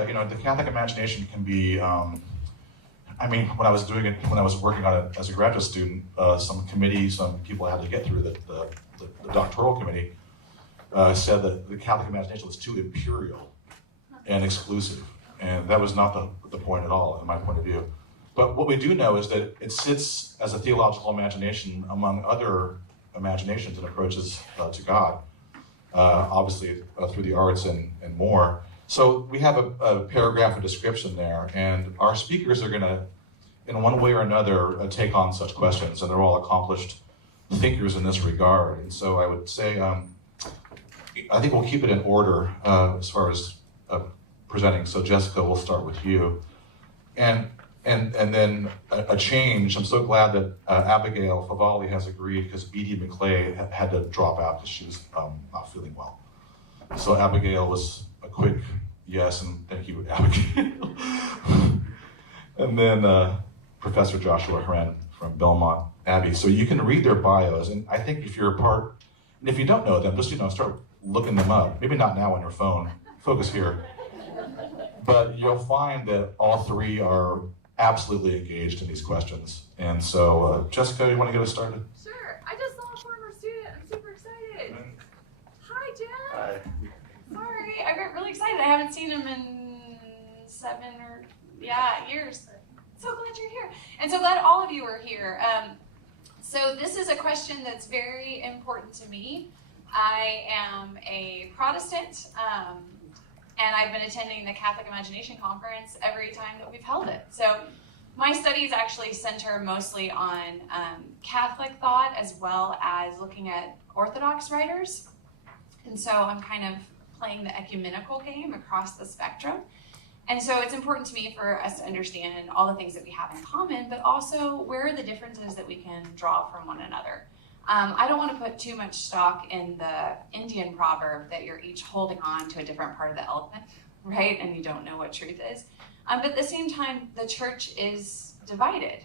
the Catholic imagination can be, I mean, when I was doing it, when I was working on it as a graduate student, some people had to get through the doctoral committee, said that the Catholic imagination was too imperial and exclusive. And that was not the point at all, in my point of view. But what we do know is that it sits as a theological imagination among other imaginations and approaches to God, obviously through the arts and more. So we have a paragraph of description there, and our speakers are going to, in one way or another, take on such questions, and they're all accomplished thinkers in this regard. And so I would say, I think we'll keep it in order as far as presenting. So Jessica, we'll start with you. And then a change. I'm so glad that Abigail Favale has agreed, because Edie McClay had to drop out because she was not feeling well. So Abigail was a quick yes, and thank you, Abigail. And then Professor Joshua Hren from Belmont Abbey. So you can read their bios, and I think if you're a part, and if you don't know them, just start looking them up. Maybe not now on your phone. Focus here. But you'll find that all three are absolutely engaged in these questions. And so, Jessica, you want to get us started? Sure. I just saw a former student. I'm super excited. Hi, Jen. Hi. Sorry, I got really excited. I haven't seen him in 7 years. So glad you're here. And so glad all of you are here. So this is a question that's very important to me. I am a Protestant, and I've been attending the Catholic Imagination Conference every time that we've held it. So my studies actually center mostly on Catholic thought, as well as looking at Orthodox writers. And so I'm kind of playing the ecumenical game across the spectrum. And so it's important to me for us to understand all the things that we have in common, but also where are the differences that we can draw from one another. I don't want to put too much stock in the Indian proverb that you're each holding on to a different part of the elephant, right? And you don't know what truth is. But at the same time, the church is divided,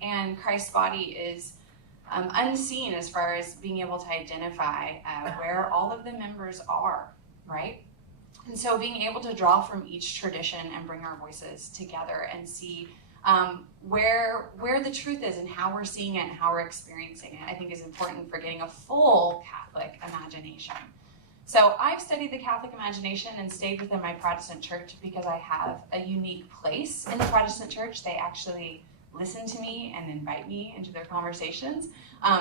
and Christ's body is unseen as far as being able to identify where all of the members are, right? And so being able to draw from each tradition and bring our voices together and see where the truth is and how we're seeing it and how we're experiencing it, I think is important for getting a full Catholic imagination. So I've studied the Catholic imagination and stayed within my Protestant church because I have a unique place in the Protestant church. They actually listen to me and invite me into their conversations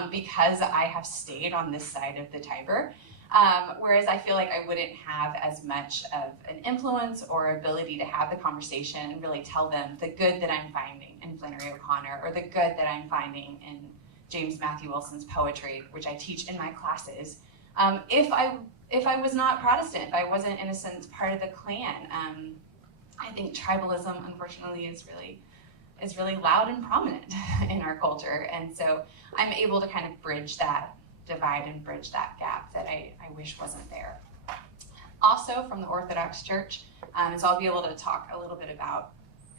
because I have stayed on this side of the Tiber. Whereas I feel like I wouldn't have as much of an influence or ability to have the conversation and really tell them the good that I'm finding in Flannery O'Connor, or the good that I'm finding in James Matthew Wilson's poetry, which I teach in my classes. If I was not Protestant, if I wasn't in a sense part of the clan, I think tribalism, unfortunately, is really loud and prominent in our culture, and so I'm able to kind of bridge that divide and bridge that gap that I wish wasn't there. Also from the Orthodox Church, so I'll be able to talk a little bit about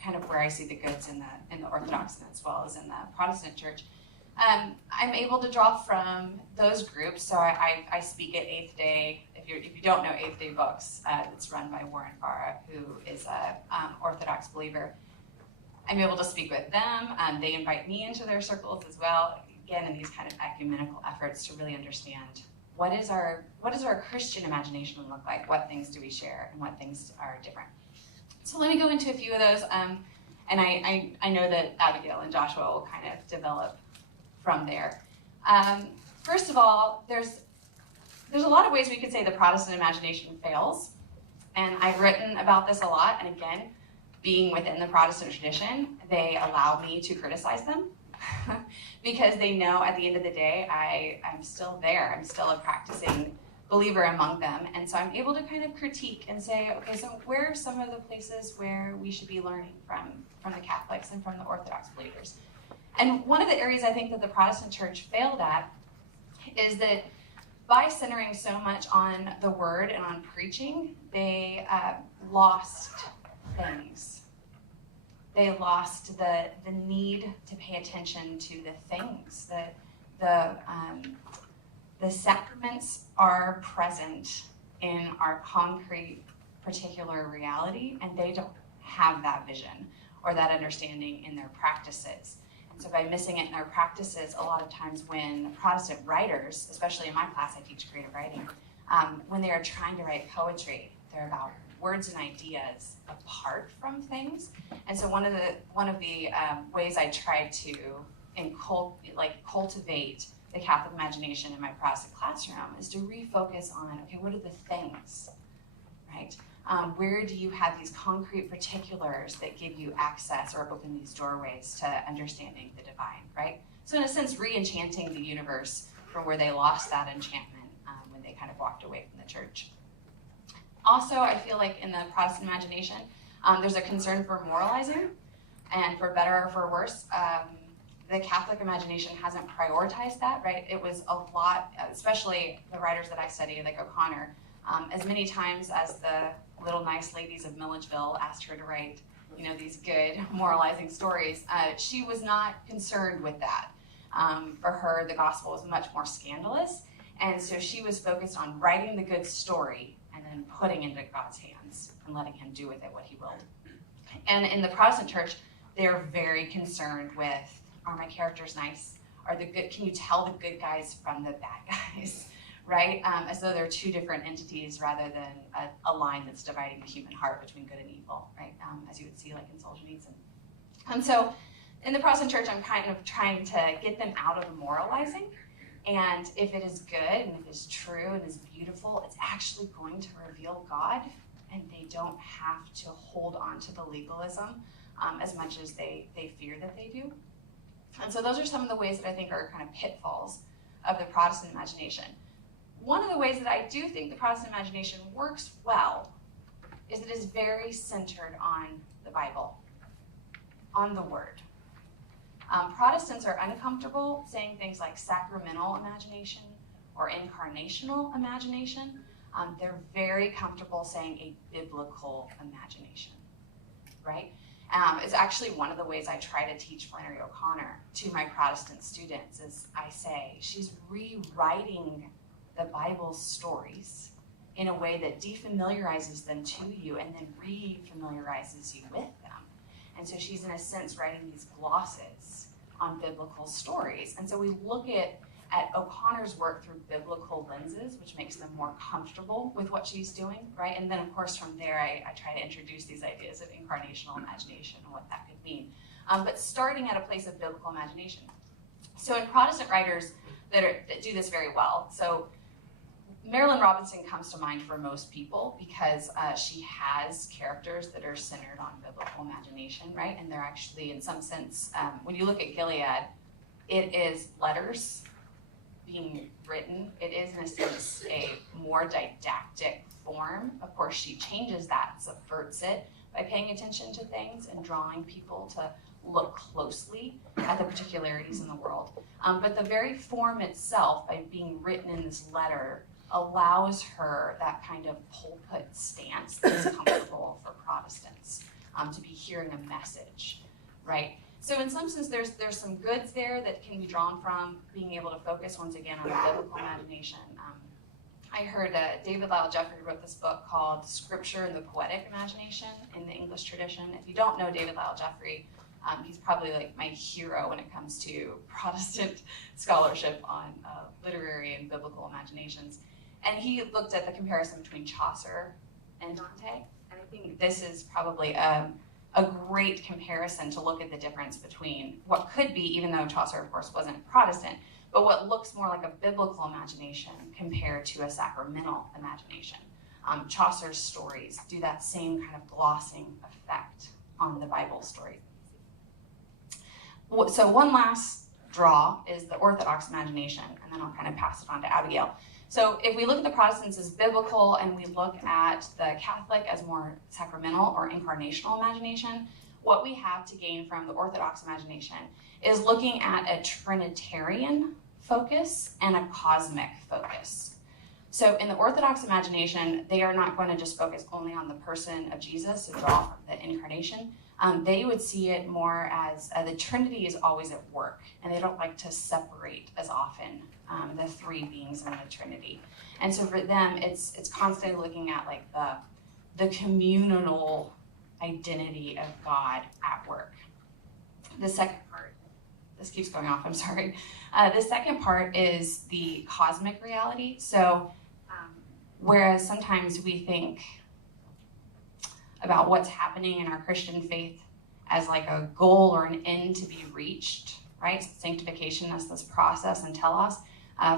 kind of where I see the goods in the Orthodox as well as in the Protestant Church. I'm able to draw from those groups. So I speak at Eighth Day. If you don't know Eighth Day Books, it's run by Warren Farah, who is a Orthodox believer. I'm able to speak with them. They invite me into their circles as well. Again, in these kind of ecumenical efforts to really understand what does our Christian imagination look like? What things do we share and what things are different? So let me go into a few of those, and I know that Abigail and Joshua will kind of develop from there. First of all, there's a lot of ways we could say the Protestant imagination fails, and I've written about this a lot, and again, being within the Protestant tradition, they allow me to criticize them. Because they know at the end of the day, I'm still there. I'm still a practicing believer among them. And so I'm able to kind of critique and say, okay, so where are some of the places where we should be learning from the Catholics and from the Orthodox believers? And one of the areas I think that the Protestant church failed at is that by centering so much on the word and on preaching, they lost things. They lost the need to pay attention to the things. The sacraments are present in our concrete particular reality, and they don't have that vision or that understanding in their practices. And so by missing it in their practices, a lot of times when Protestant writers, especially in my class, I teach creative writing, when they are trying to write poetry, they're about words and ideas apart from things. And so one of the ways I try to cultivate the Catholic imagination in my Protestant classroom is to refocus on, okay, what are the things, right? Where do you have these concrete particulars that give you access or open these doorways to understanding the divine, right? So in a sense, re-enchanting the universe from where they lost that enchantment when they kind of walked away from the church. Also, I feel like in the Protestant imagination, there's a concern for moralizing, and for better or for worse, the Catholic imagination hasn't prioritized that, right? It was a lot, especially the writers that I study, like O'Connor, as many times as the little nice ladies of Milledgeville asked her to write, these good moralizing stories, she was not concerned with that. For her, the gospel was much more scandalous, and so she was focused on writing the good story and then putting it into God's hands and letting him do with it what he willed. And in the Protestant church, they're very concerned with, are my characters nice? Can you tell the good guys from the bad guys, right? As though they're two different entities rather than a line that's dividing the human heart between good and evil, right? As you would see like in Solzhenitsyn. And so in the Protestant church, I'm kind of trying to get them out of the moralizing. And if it is good and if it is true and is beautiful, it's actually going to reveal God, and they don't have to hold on to the legalism as much as they fear that they do. And so those are some of the ways that I think are kind of pitfalls of the Protestant imagination. One of the ways that I do think the Protestant imagination works well is that it is very centered on the Bible, on the Word. Protestants are uncomfortable saying things like sacramental imagination or incarnational imagination. They're very comfortable saying a biblical imagination, right? It's actually one of the ways I try to teach Flannery O'Connor to my Protestant students is I say, she's rewriting the Bible's stories in a way that defamiliarizes them to you and then re-familiarizes you with them. And so she's in a sense writing these glosses on biblical stories. And so we look at O'Connor's work through biblical lenses, which makes them more comfortable with what she's doing, right? And then of course from there, I try to introduce these ideas of incarnational imagination and what that could mean. But starting at a place of biblical imagination. So in Protestant writers that do this very well, so Marilyn Robinson comes to mind for most people because she has characters that are centered on biblical imagination, right? And they're actually, in some sense, when you look at Gilead, it is letters being written. It is, in a sense, a more didactic form. Of course, she changes that, subverts it by paying attention to things and drawing people to look closely at the particularities in the world. But the very form itself, by being written in this letter, allows her that kind of pulpit stance that is comfortable for Protestants, to be hearing a message, right? So in some sense, there's some goods there that can be drawn from being able to focus once again on the biblical imagination. I heard David Lyle Jeffrey wrote this book called Scripture and the Poetic Imagination in the English tradition. If you don't know David Lyle Jeffrey, he's probably like my hero when it comes to Protestant scholarship on literary and biblical imaginations. And he looked at the comparison between Chaucer and Dante. And I think this is probably a great comparison to look at the difference between what could be, even though Chaucer, of course, wasn't Protestant, but what looks more like a biblical imagination compared to a sacramental imagination. Chaucer's stories do that same kind of glossing effect on the Bible story. So one last draw is the Orthodox imagination, and then I'll kind of pass it on to Abigail. So if we look at the Protestants as biblical and we look at the Catholic as more sacramental or incarnational imagination, what we have to gain from the Orthodox imagination is looking at a Trinitarian focus and a cosmic focus. So in the Orthodox imagination, they are not going to just focus only on the person of Jesus to draw from the incarnation. They would see it more as the Trinity is always at work, and they don't like to separate as often the three beings in the Trinity. And so for them, it's constantly looking at like the communal identity of God at work. The second part, this keeps going off, I'm sorry. The second part is the cosmic reality. So whereas sometimes we think about what's happening in our Christian faith as like a goal or an end to be reached, right? Sanctification is this process and telos.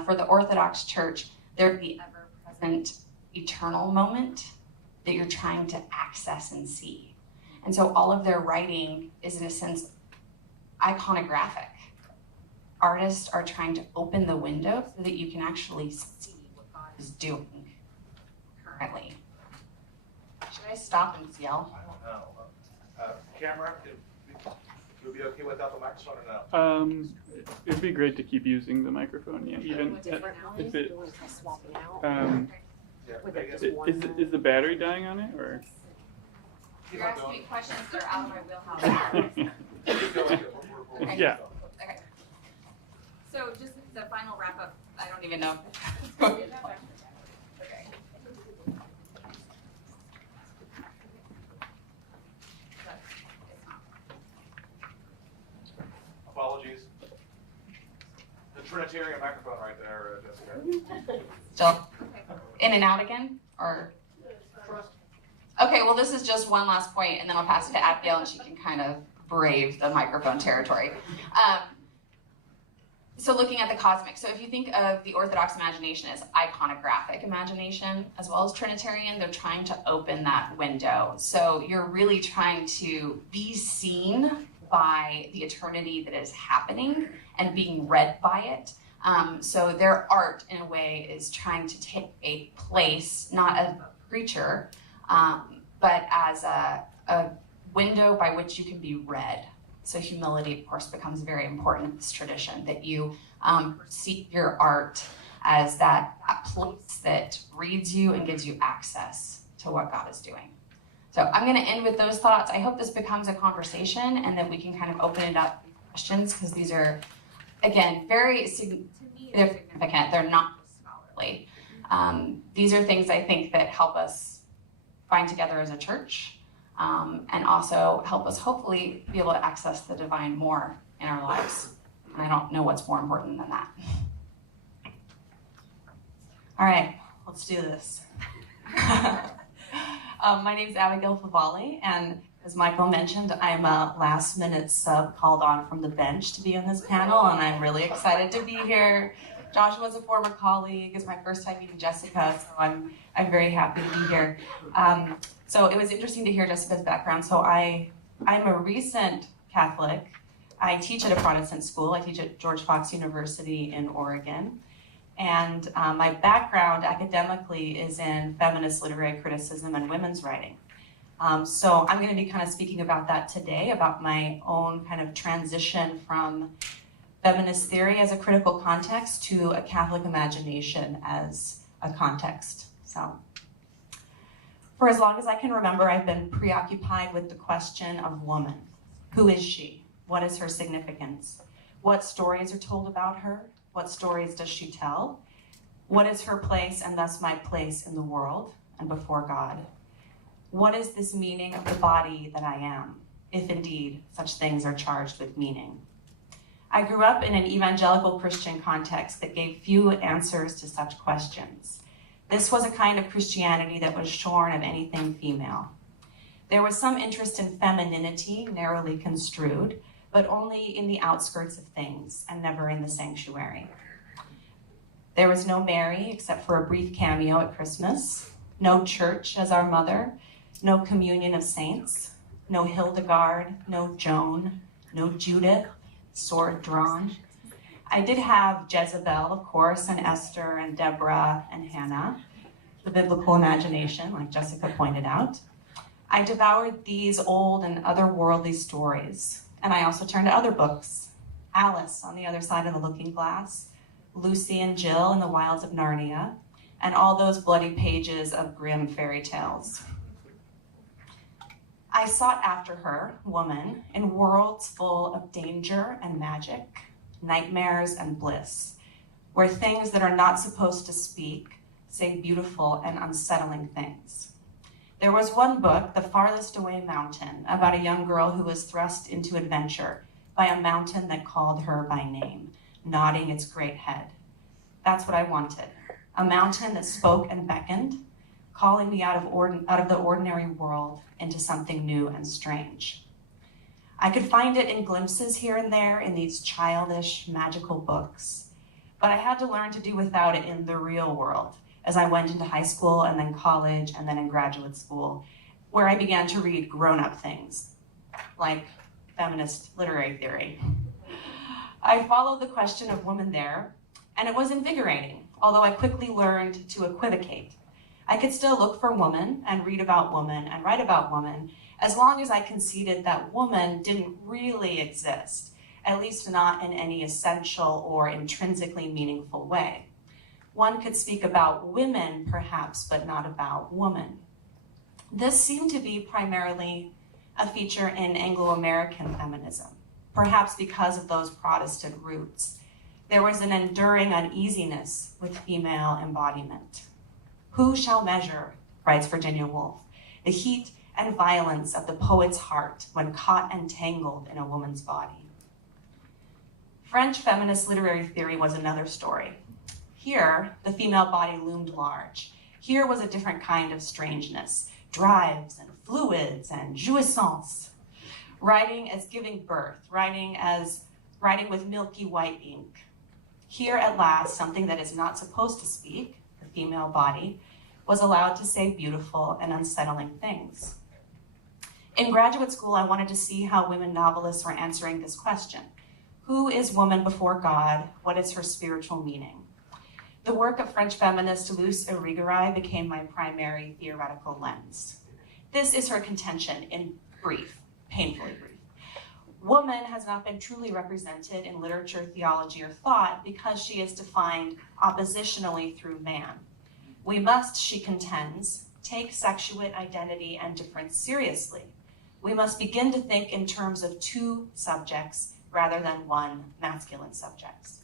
For the Orthodox Church, there's the ever-present eternal moment that you're trying to access and see. And so all of their writing is, in a sense, iconographic. Artists are trying to open the window so that you can actually see what God is doing currently. Should I stop and yell? I don't know. Camera, it would be okay without the microphone or no? It'd be great to keep using the microphone, yeah, even if it. Is the battery dying on it, or? You're asking me questions that are out of my wheelhouse. Okay. Yeah. Okay. So just the final wrap up, I don't even know. Okay. Apologies. The Trinitarian microphone right there, Jessica. Still in and out again, or? Okay, well, this is just one last point, and then I'll pass it to Abigail, and she can kind of brave the microphone territory. So looking at the cosmic, so if you think of the Orthodox imagination as iconographic imagination, as well as Trinitarian, they're trying to open that window. So you're really trying to be seen by the eternity that is happening and being read by it. So their art, in a way, is trying to take a place, not as a preacher, but as a window by which you can be read. So humility, of course, becomes very important in this tradition, that you see your art as that place that reads you and gives you access to what God is doing. So I'm going to end with those thoughts. I hope this becomes a conversation and that we can kind of open it up to questions, because these are, again, very significant. They're not scholarly. These are things I think that help us find together as a church, and also help us hopefully be able to access the divine more in our lives. And I don't know what's more important than that. All right, let's do this. My name is Abigail Favale, and as Michael mentioned, I'm a last-minute sub called on from the bench to be on this panel, and I'm really excited to be here. Joshua's a former colleague. It's my first time meeting Jessica, so I'm very happy to be here. So it was interesting to hear Jessica's background. So I'm a recent Catholic. I teach at a Protestant school. I teach at George Fox University in Oregon. And my background academically is in feminist literary criticism and women's writing. So I'm going to be kind of speaking about that today, about my own kind of transition from feminist theory as a critical context to a Catholic imagination as a context. So for as long as I can remember, I've been preoccupied with the question of woman. Who is she? What is her significance? What stories are told about her? What stories does she tell? What is her place, and thus my place, in the world and before God? What is this meaning of the body that I am, if indeed such things are charged with meaning? I grew up in an evangelical Christian context that gave few answers to such questions. This was a kind of Christianity that was shorn of anything female. There was some interest in femininity, narrowly construed, but only in the outskirts of things and never in the sanctuary. There was no Mary except for a brief cameo at Christmas, no church as our mother, no communion of saints, no Hildegard, no Joan, no Judith, sword drawn. I did have Jezebel, of course, and Esther and Deborah and Hannah, the biblical imagination, like Jessica pointed out. I devoured these old and otherworldly stories, and I also turned to other books. Alice on the Other Side of the Looking Glass, Lucy and Jill in the Wilds of Narnia, and all those bloody pages of grim fairy tales. I sought after her, woman, in worlds full of danger and magic, nightmares and bliss, where things that are not supposed to speak say beautiful and unsettling things. There was one book, The Farthest Away Mountain, about a young girl who was thrust into adventure by a mountain that called her by name, nodding its great head. That's what I wanted, a mountain that spoke and beckoned, calling me out of the ordinary world into something new and strange. I could find it in glimpses here and there in these childish, magical books, but I had to learn to do without it in the real world as I went into high school and then college and then in graduate school, where I began to read grown-up things, like feminist literary theory. I followed the question of woman there, and it was invigorating, although I quickly learned to equivocate. I could still look for woman and read about woman and write about woman, as long as I conceded that woman didn't really exist, at least not in any essential or intrinsically meaningful way. One could speak about women, perhaps, but not about woman. This seemed to be primarily a feature in Anglo-American feminism, perhaps because of those Protestant roots. There was an enduring uneasiness with female embodiment. Who shall measure, writes Virginia Woolf, the heat and violence of the poet's heart when caught and tangled in a woman's body? French feminist literary theory was another story. Here, the female body loomed large. Here was a different kind of strangeness, drives and fluids and jouissance. Writing as giving birth, writing with milky white ink. Here at last, something that is not supposed to speak, the female body, was allowed to say beautiful and unsettling things. In graduate school, I wanted to see how women novelists were answering this question. Who is woman before God? What is her spiritual meaning? The work of French feminist Luce Irigaray became my primary theoretical lens. This is her contention in brief, painfully brief. Woman has not been truly represented in literature, theology, or thought because she is defined oppositionally through man. We must, she contends, take sexuate identity and difference seriously. We must begin to think in terms of two subjects rather than one masculine subject.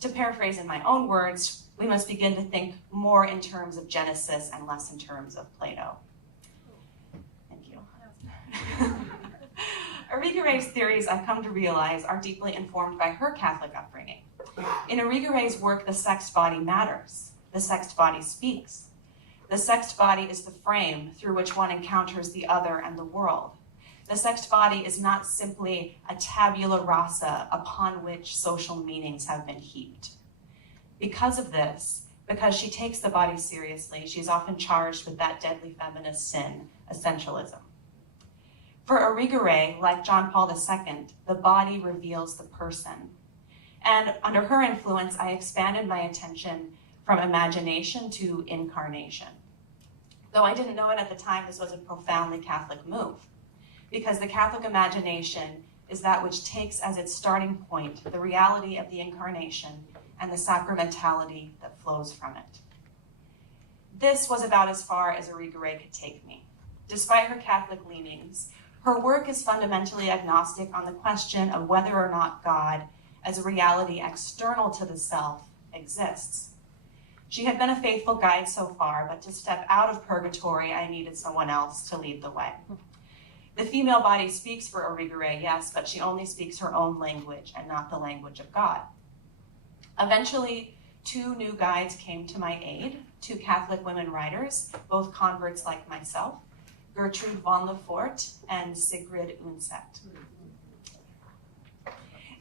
To paraphrase in my own words, we must begin to think more in terms of Genesis and less in terms of Plato. Thank you. Irigaray's theories, I've come to realize, are deeply informed by her Catholic upbringing. In Irigaray's work, the sexed body matters. The sexed body speaks. The sexed body is the frame through which one encounters the other and the world. The sexed body is not simply a tabula rasa upon which social meanings have been heaped. Because of this, because she takes the body seriously, she's often charged with that deadly feminist sin, essentialism. For Irigaray, like John Paul II, the body reveals the person. And under her influence, I expanded my attention from imagination to incarnation. Though I didn't know it at the time, this was a profoundly Catholic move, because the Catholic imagination is that which takes as its starting point the reality of the incarnation and the sacramentality that flows from it. This was about as far as Irigaray could take me. Despite her Catholic leanings, her work is fundamentally agnostic on the question of whether or not God, as a reality external to the self, exists. She had been a faithful guide so far, but to step out of purgatory, I needed someone else to lead the way. The female body speaks for Irigaray, yes, but she only speaks her own language and not the language of God. Eventually, two new guides came to my aid, two Catholic women writers, both converts like myself, Gertrude von Lefort and Sigrid Unset.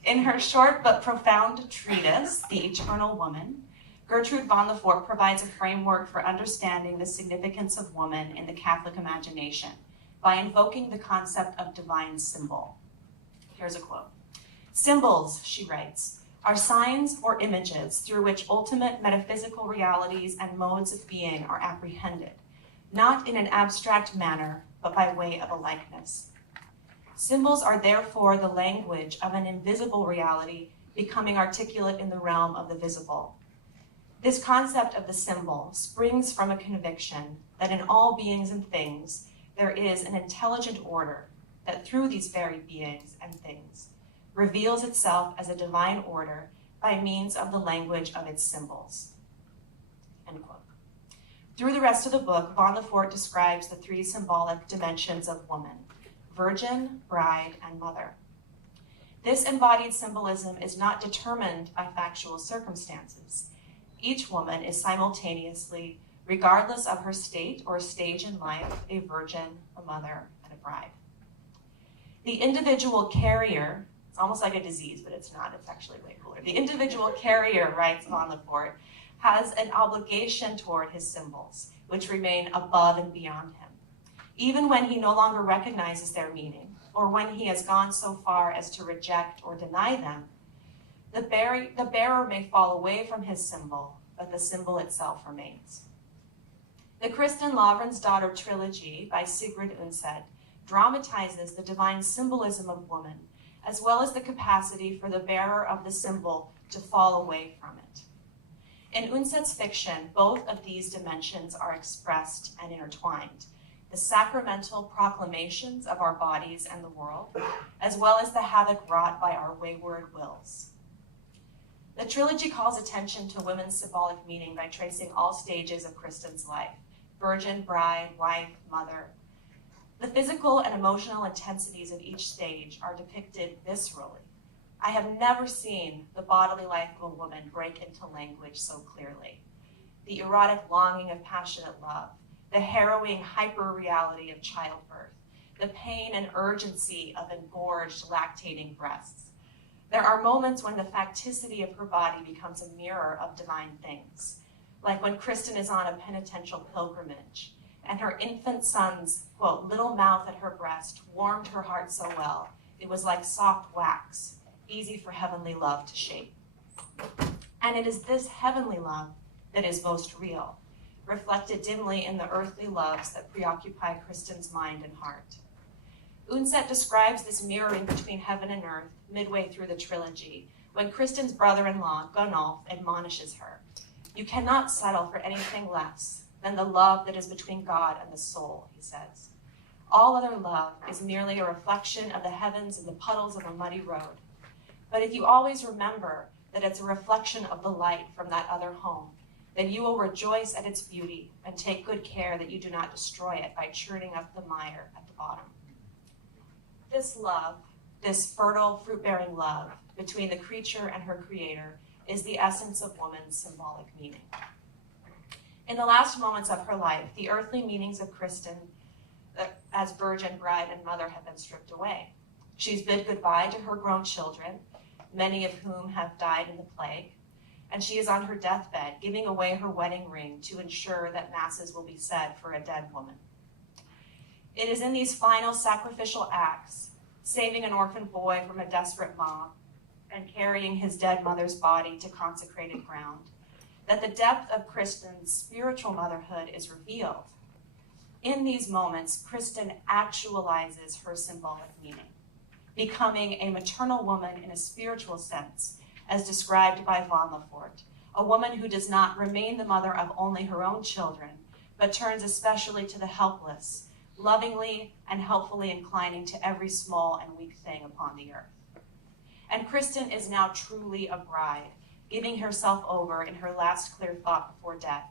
In her short but profound treatise, The Eternal Woman, Gertrude von Lefort provides a framework for understanding the significance of woman in the Catholic imagination by invoking the concept of divine symbol. Here's a quote. Symbols, she writes, are signs or images through which ultimate metaphysical realities and modes of being are apprehended, not in an abstract manner, but by way of a likeness. Symbols are therefore the language of an invisible reality becoming articulate in the realm of the visible. This concept of the symbol springs from a conviction that in all beings and things, there is an intelligent order that through these very beings and things reveals itself as a divine order by means of the language of its symbols. End quote. Through the rest of the book, von Lefort describes the three symbolic dimensions of woman: virgin, bride, and mother. This embodied symbolism is not determined by factual circumstances. Each woman is simultaneously, regardless of her state or stage in life, a virgin, a mother, and a bride. The individual carrier, it's almost like a disease, but it's not, it's actually way cooler. The individual carrier, writes von Lefort, has an obligation toward his symbols, which remain above and beyond him. Even when he no longer recognizes their meaning, or when he has gone so far as to reject or deny them, the bearer may fall away from his symbol, but the symbol itself remains. The Kristin Lavransdatter trilogy by Sigrid Unset dramatizes the divine symbolism of woman, as well as the capacity for the bearer of the symbol to fall away from it. In Unset's fiction, both of these dimensions are expressed and intertwined: the sacramental proclamations of our bodies and the world, as well as the havoc wrought by our wayward wills. The trilogy calls attention to women's symbolic meaning by tracing all stages of Kristin's life: virgin, bride, wife, mother. The physical and emotional intensities of each stage are depicted viscerally. I have never seen the bodily life of a woman break into language so clearly. The erotic longing of passionate love, the harrowing hyper-reality of childbirth, the pain and urgency of engorged, lactating breasts. There are moments when the facticity of her body becomes a mirror of divine things, like when Kristin is on a penitential pilgrimage, and her infant son's, quote, little mouth at her breast warmed her heart so well, it was like soft wax, easy for heavenly love to shape. And it is this heavenly love that is most real, reflected dimly in the earthly loves that preoccupy Kristin's mind and heart. Unset describes this mirroring between heaven and earth midway through the trilogy, when Kristin's brother-in-law, Gunnulf, admonishes her. You cannot settle for anything less than the love that is between God and the soul, he says. All other love is merely a reflection of the heavens and the puddles of a muddy road. But if you always remember that it's a reflection of the light from that other home, then you will rejoice at its beauty and take good care that you do not destroy it by churning up the mire at the bottom. This love, this fertile, fruit-bearing love between the creature and her creator, is the essence of woman's symbolic meaning. In the last moments of her life, the earthly meanings of Kristin as virgin, bride, and mother have been stripped away. She's bid goodbye to her grown children, many of whom have died in the plague, and she is on her deathbed, giving away her wedding ring to ensure that masses will be said for a dead woman. It is in these final sacrificial acts, saving an orphan boy from a desperate mob and carrying his dead mother's body to consecrated ground, that the depth of Kristin's spiritual motherhood is revealed. In these moments, Kristin actualizes her symbolic meaning, becoming a maternal woman in a spiritual sense, as described by von Lefort, a woman who does not remain the mother of only her own children, but turns especially to the helpless, lovingly and helpfully inclining to every small and weak thing upon the earth. And Kristin is now truly a bride, giving herself over in her last clear thought before death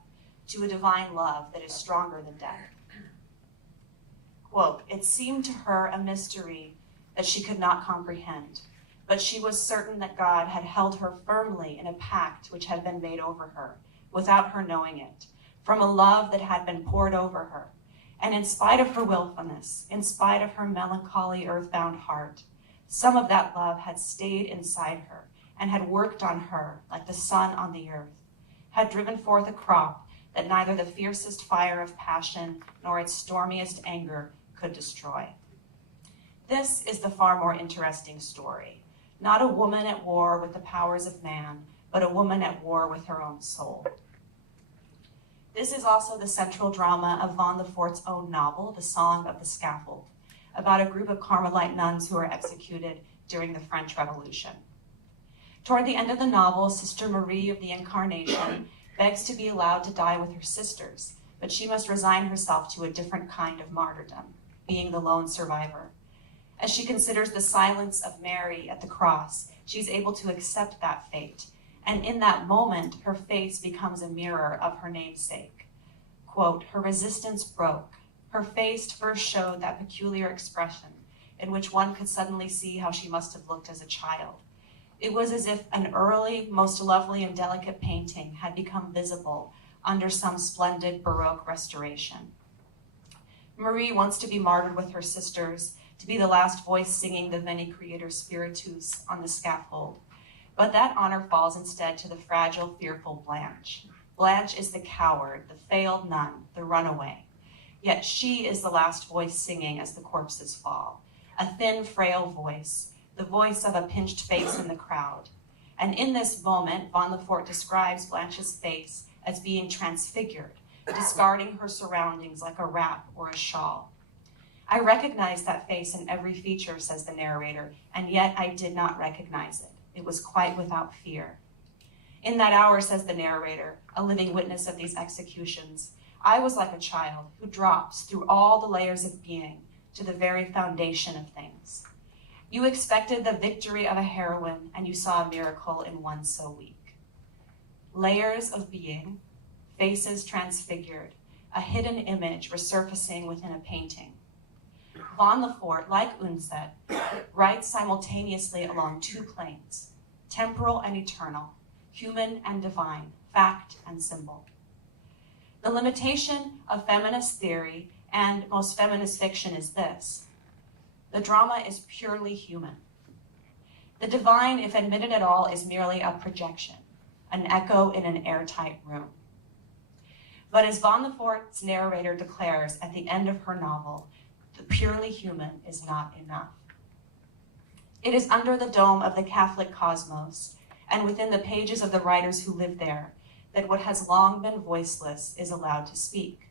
to a divine love that is stronger than death. Quote, it seemed to her a mystery that she could not comprehend, but she was certain that God had held her firmly in a pact which had been made over her, without her knowing it, from a love that had been poured over her. And in spite of her willfulness, in spite of her melancholy, earthbound heart, some of that love had stayed inside her and had worked on her like the sun on the earth, had driven forth a crop that neither the fiercest fire of passion nor its stormiest anger could destroy. This is the far more interesting story. Not a woman at war with the powers of man, but a woman at war with her own soul. This is also the central drama of von Lefort's own novel, The Song of the Scaffold, about a group of Carmelite nuns who were executed during the French Revolution. Toward the end of the novel, Sister Marie of the Incarnation begs to be allowed to die with her sisters, but she must resign herself to a different kind of martyrdom, being the lone survivor. As she considers the silence of Mary at the cross, she's able to accept that fate, and in that moment, her face becomes a mirror of her namesake. Quote, her resistance broke. Her face first showed that peculiar expression in which one could suddenly see how she must have looked as a child. It was as if an early, most lovely and delicate painting had become visible under some splendid Baroque restoration. Marie wants to be martyred with her sisters, to be the last voice singing the Veni Creator Spiritus on the scaffold. But that honor falls instead to the fragile, fearful Blanche. Blanche is the coward, the failed nun, the runaway. Yet she is the last voice singing as the corpses fall. A thin, frail voice, the voice of a pinched face in the crowd. And in this moment, Von Lefort describes Blanche's face as being transfigured, discarding her surroundings like a wrap or a shawl. I recognize that face in every feature, says the narrator, and yet I did not recognize it. It was quite without fear. In that hour, says the narrator, a living witness of these executions, I was like a child who drops through all the layers of being to the very foundation of things. You expected the victory of a heroine, and you saw a miracle in one so weak. Layers of being, faces transfigured, a hidden image resurfacing within a painting. Von Lefort, like Unset, writes simultaneously along two planes, temporal and eternal, human and divine, fact and symbol. The limitation of feminist theory and most feminist fiction is this: the drama is purely human. The divine, if admitted at all, is merely a projection, an echo in an airtight room. But as Von Lefort's narrator declares at the end of her novel, the purely human is not enough. It is under the dome of the Catholic cosmos and within the pages of the writers who live there that what has long been voiceless is allowed to speak,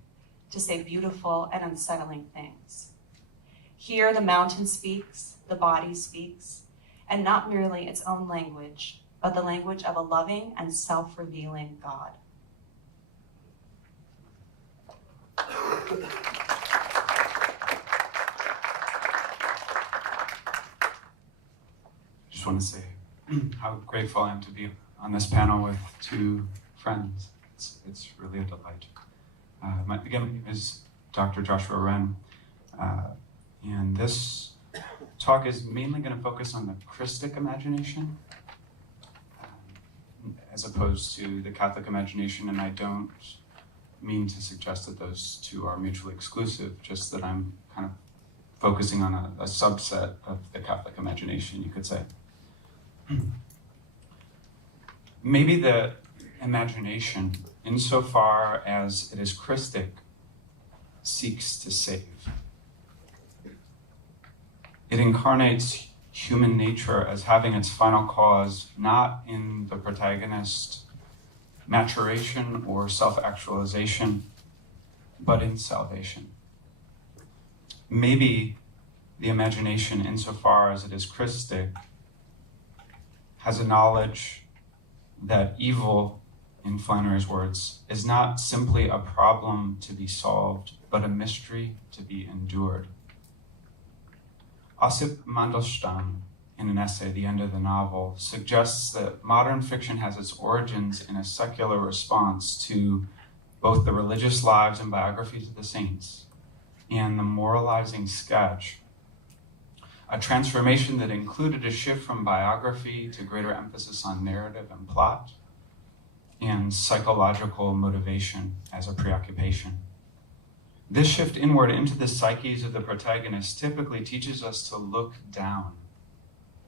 to say beautiful and unsettling things. Here the mountain speaks, the body speaks, and not merely its own language, but the language of a loving and self-revealing God. I just want to say how grateful I am to be on this panel with two friends. It's really a delight. My name is Dr. Joshua Hren, and this talk is mainly going to focus on the Christic imagination as opposed to the Catholic imagination, and I don't mean to suggest that those two are mutually exclusive, just that I'm kind of focusing on a subset of the Catholic imagination, you could say. Maybe the imagination, insofar as it is Christic, seeks to save. It incarnates human nature as having its final cause not in the protagonist maturation or self-actualization, but in salvation. Maybe the imagination, insofar as it is Christic, has a knowledge that evil, in Flannery's words, is not simply a problem to be solved, but a mystery to be endured. Osip Mandelstam, in an essay, The End of the Novel, suggests that modern fiction has its origins in a secular response to both the religious lives and biographies of the saints and the moralizing sketch, a transformation that included a shift from biography to greater emphasis on narrative and plot, and psychological motivation as a preoccupation. This shift inward into the psyches of the protagonist typically teaches us to look down,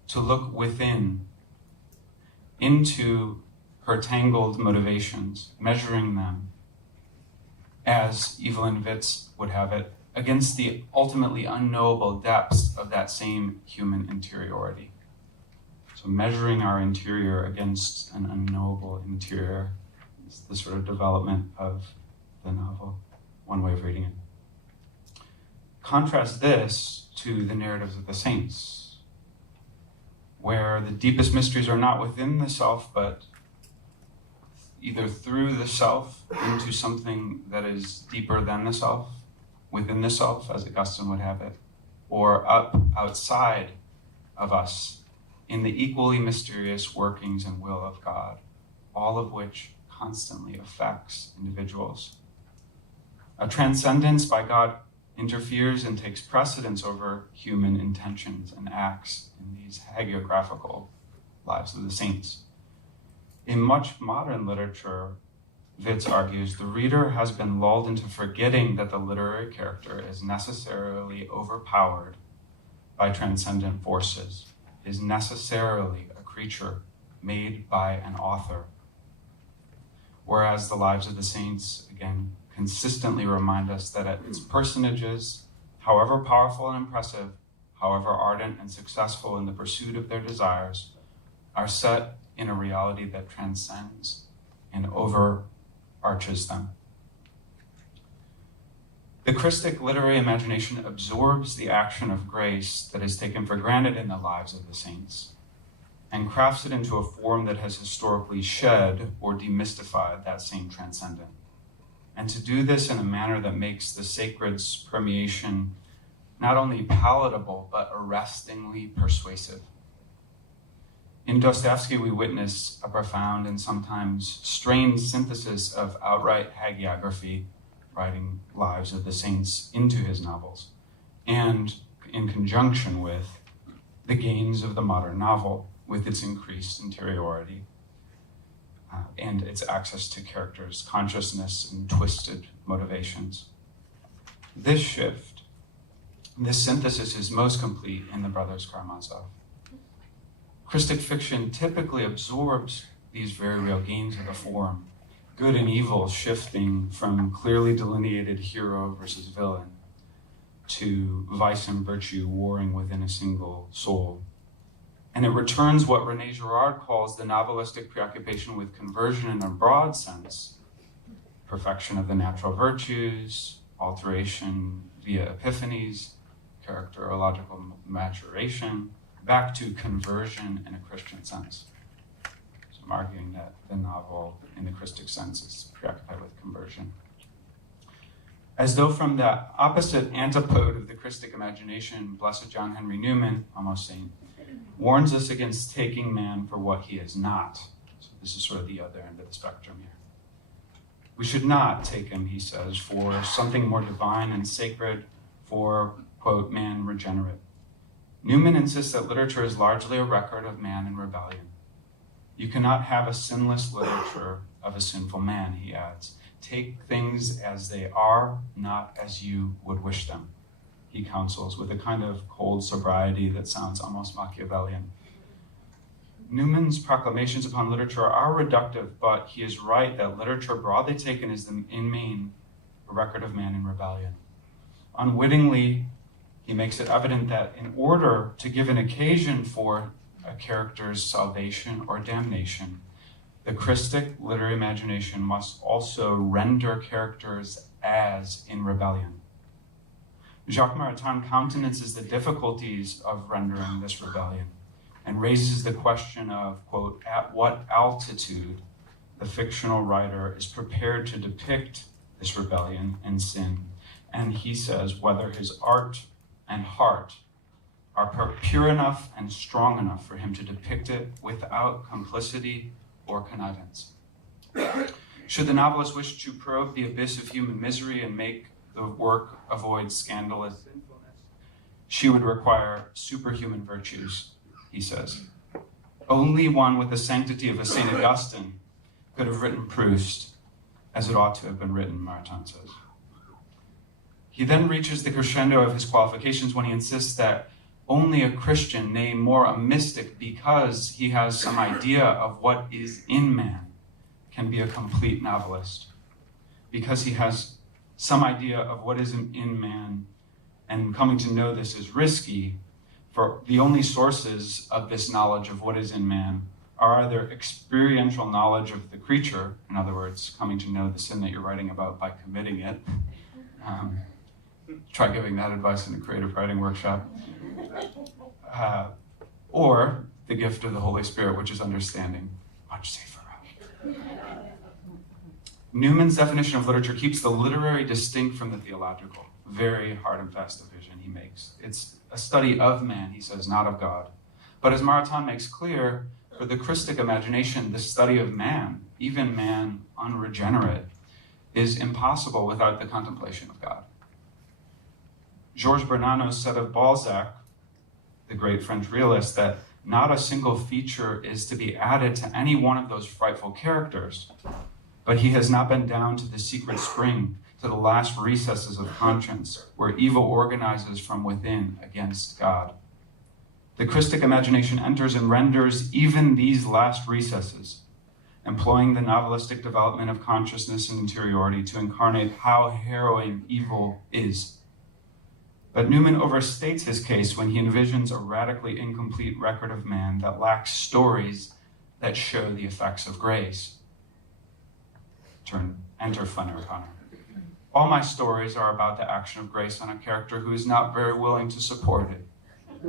to look within, into her tangled motivations, measuring them, as Evelyn Witz would have it, against the ultimately unknowable depths of that same human interiority. So measuring our interior against an unknowable interior is the sort of development of the novel, one way of reading it. Contrast this to the narratives of the saints, where the deepest mysteries are not within the self, but either through the self into something that is deeper than the self, within the self, as Augustine would have it, or up outside of us in the equally mysterious workings and will of God, all of which constantly affects individuals. A transcendence by God interferes and takes precedence over human intentions and acts in these hagiographical lives of the saints. In much modern literature, Witz argues, the reader has been lulled into forgetting that the literary character is necessarily overpowered by transcendent forces, is necessarily a creature made by an author. Whereas the lives of the saints, again, consistently remind us that its personages, however powerful and impressive, however ardent and successful in the pursuit of their desires, are set in a reality that transcends and overarches them. The Christic literary imagination absorbs the action of grace that is taken for granted in the lives of the saints and crafts it into a form that has historically shed or demystified that same transcendent. And to do this in a manner that makes the sacred's permeation not only palatable, but arrestingly persuasive. In Dostoevsky, we witness a profound and sometimes strained synthesis of outright hagiography, writing lives of the saints into his novels, and in conjunction with the gains of the modern novel, with its increased interiority and its access to characters' consciousness and twisted motivations. This shift, this synthesis is most complete in the Brothers Karamazov. Christic fiction typically absorbs these very real gains of the form, good and evil shifting from clearly delineated hero versus villain to vice and virtue warring within a single soul. And it returns what René Girard calls the novelistic preoccupation with conversion in a broad sense, perfection of the natural virtues, alteration via epiphanies, characterological maturation, back to conversion in a Christian sense. So I'm arguing that the novel, in the Christic sense, is preoccupied with conversion. As though from the opposite antipode of the Christic imagination, Blessed John Henry Newman, almost saint, warns us against taking man for what he is not. So this is sort of the other end of the spectrum here. We should not take him, he says, for something more divine and sacred, for, quote, man regenerate. Newman insists that literature is largely a record of man in rebellion. You cannot have a sinless literature of a sinful man, he adds. Take things as they are, not as you would wish them, he counsels, with a kind of cold sobriety that sounds almost Machiavellian. Newman's proclamations upon literature are reductive, but he is right that literature, broadly taken, is in main a record of man in rebellion. Unwittingly, he makes it evident that in order to give an occasion for a character's salvation or damnation, the Christic literary imagination must also render characters as in rebellion. Jacques Maritain countenances the difficulties of rendering this rebellion and raises the question of, quote, at what altitude the fictional writer is prepared to depict this rebellion and sin, and he says whether his art and heart are pure enough and strong enough for him to depict it without complicity or connivance. Should the novelist wish to probe the abyss of human misery and make the work avoid scandalous sinfulness, she would require superhuman virtues, he says. Only one with the sanctity of a St. Augustine could have written Proust as it ought to have been written, Maritain says. He then reaches the crescendo of his qualifications when he insists that only a Christian, nay, more a mystic, because he has some idea of what is in man, can be a complete novelist. Because he has some idea of what is in man, and coming to know this is risky, for the only sources of this knowledge of what is in man are either experiential knowledge of the creature, in other words, coming to know the sin that you're writing about by committing it. Try giving that advice in a creative writing workshop. Or the gift of the Holy Spirit, which is understanding, much safer. Newman's definition of literature keeps the literary distinct from the theological. Very hard and fast division he makes. It's a study of man, he says, not of God. But as Maritain makes clear, for the Christic imagination, the study of man, even man unregenerate, is impossible without the contemplation of God. Georges Bernanos said of Balzac, the great French realist, that not a single feature is to be added to any one of those frightful characters, but he has not been down to the secret spring, to the last recesses of conscience, where evil organizes from within against God. The Christic imagination enters and renders even these last recesses, employing the novelistic development of consciousness and interiority to incarnate how harrowing evil is. But Newman overstates his case when he envisions a radically incomplete record of man that lacks stories that show the effects of grace. Enter Flannery. All my stories are about the action of grace on a character who is not very willing to support it,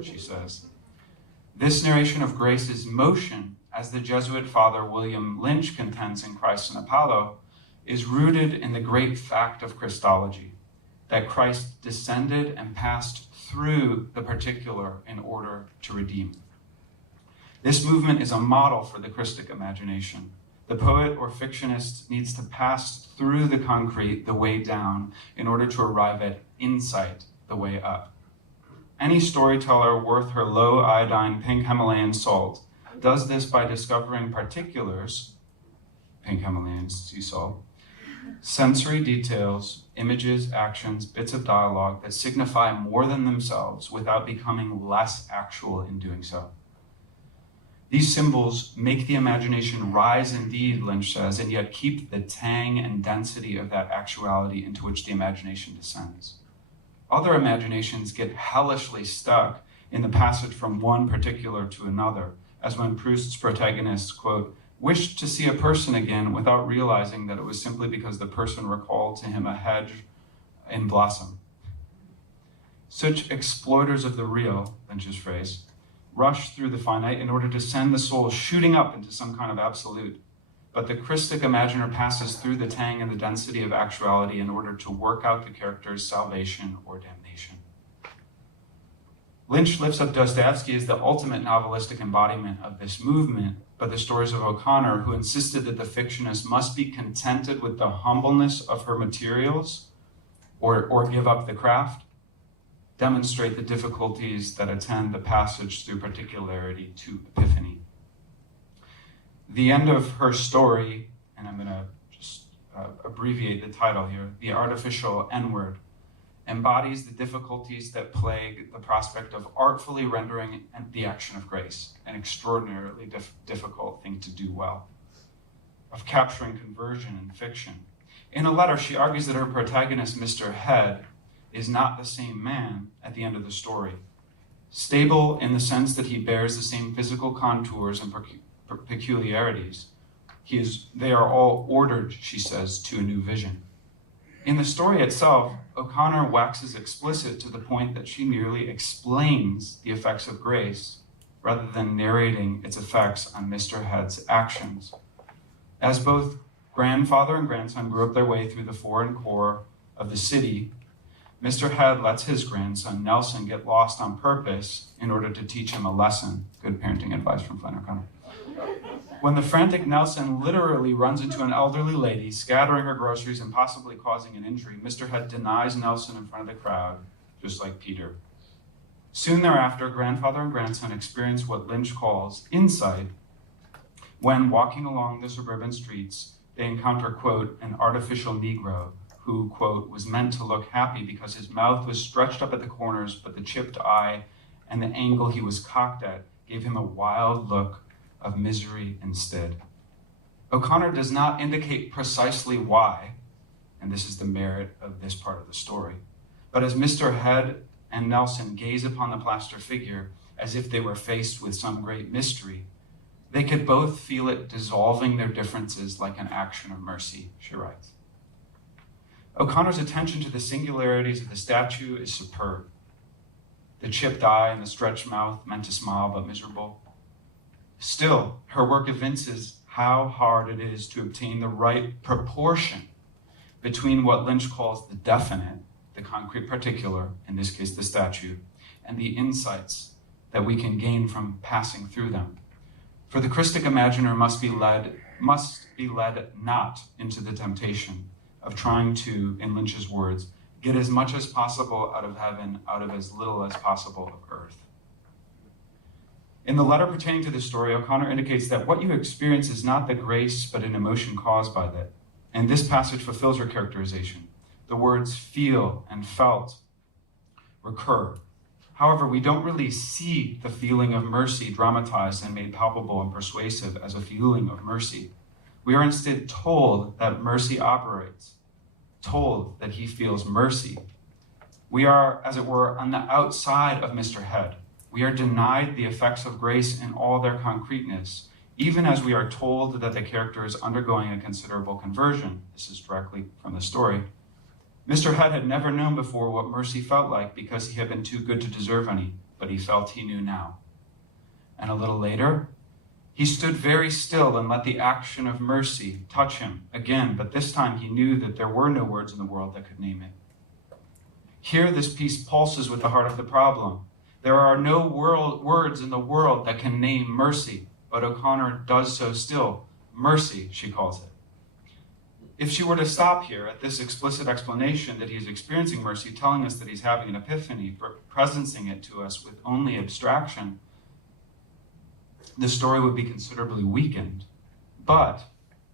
she says. This narration of grace is motion, as the Jesuit father William Lynch contends in Christ and Apollo, is rooted in the great fact of Christology, that Christ descended and passed through the particular in order to redeem. This movement is a model for the Christic imagination. The poet or fictionist needs to pass through the concrete, the way down, in order to arrive at insight, the way up. Any storyteller worth her low iodine pink Himalayan salt does this by discovering particulars, pink Himalayan sea salt, sensory details, images, actions, bits of dialogue that signify more than themselves without becoming less actual in doing so. These symbols make the imagination rise indeed, Lynch says, and yet keep the tang and density of that actuality into which the imagination descends. Other imaginations get hellishly stuck in the passage from one particular to another, as when Proust's protagonist, quote, wished to see a person again without realizing that it was simply because the person recalled to him a hedge in blossom. Such exploiters of the real, Lynch's phrase, rush through the finite in order to send the soul shooting up into some kind of absolute. But the Christic imaginer passes through the tang and the density of actuality in order to work out the character's salvation or damnation. Lynch lifts up Dostoevsky as the ultimate novelistic embodiment of this movement, but the stories of O'Connor, who insisted that the fictionist must be contented with the humbleness of her materials or give up the craft, demonstrate the difficulties that attend the passage through particularity to epiphany. The end of her story, and I'm going to just abbreviate the title here, The Artificial N-Word, embodies the difficulties that plague the prospect of artfully rendering the action of grace, an extraordinarily difficult thing to do well, of capturing conversion in fiction. In a letter, she argues that her protagonist, Mr. Head, is not the same man at the end of the story. Stable in the sense that he bears the same physical contours and peculiarities. They are all ordered, she says, to a new vision. In the story itself, O'Connor waxes explicit to the point that she merely explains the effects of grace rather than narrating its effects on Mr. Head's actions. As both grandfather and grandson grew up their way through the foreign core of the city, Mr. Head lets his grandson, Nelson, get lost on purpose in order to teach him a lesson. Good parenting advice from Flannery. When the frantic Nelson literally runs into an elderly lady, scattering her groceries and possibly causing an injury, Mr. Head denies Nelson in front of the crowd, just like Peter. Soon thereafter, grandfather and grandson experience what Lynch calls insight when, walking along the suburban streets, they encounter, quote, an artificial Negro who, quote, was meant to look happy because his mouth was stretched up at the corners, but the chipped eye and the angle he was cocked at gave him a wild look of misery instead. O'Connor does not indicate precisely why, and this is the merit of this part of the story, but as Mr. Head and Nelson gaze upon the plaster figure as if they were faced with some great mystery, they could both feel it dissolving their differences like an action of mercy, she writes. O'Connor's attention to the singularities of the statue is superb. The chipped eye and the stretched mouth meant to smile but miserable. Still, her work evinces how hard it is to obtain the right proportion between what Lynch calls the definite, the concrete particular, in this case the statue, and the insights that we can gain from passing through them. For the Christic imaginer must be led not into the temptation of trying to, in Lynch's words, get as much as possible out of heaven, out of as little as possible of earth. In the letter pertaining to this story, O'Connor indicates that what you experience is not the grace, but an emotion caused by that. And this passage fulfills her characterization. The words feel and felt recur. However, we don't really see the feeling of mercy dramatized and made palpable and persuasive as a feeling of mercy. We are instead told that mercy operates, told that he feels mercy. We are, as it were, on the outside of Mr. Head. We are denied the effects of grace in all their concreteness, even as we are told that the character is undergoing a considerable conversion. This is directly from the story. Mr. Head had never known before what mercy felt like because he had been too good to deserve any, but he felt he knew now. And a little later, he stood very still and let the action of mercy touch him again, but this time he knew that there were no words in the world that could name it. Here, this piece pulses with the heart of the problem. There are no words in the world that can name mercy, but O'Connor does so still. Mercy, she calls it. If she were to stop here at this explicit explanation that he's experiencing mercy, telling us that he's having an epiphany, presencing it to us with only abstraction, the story would be considerably weakened. But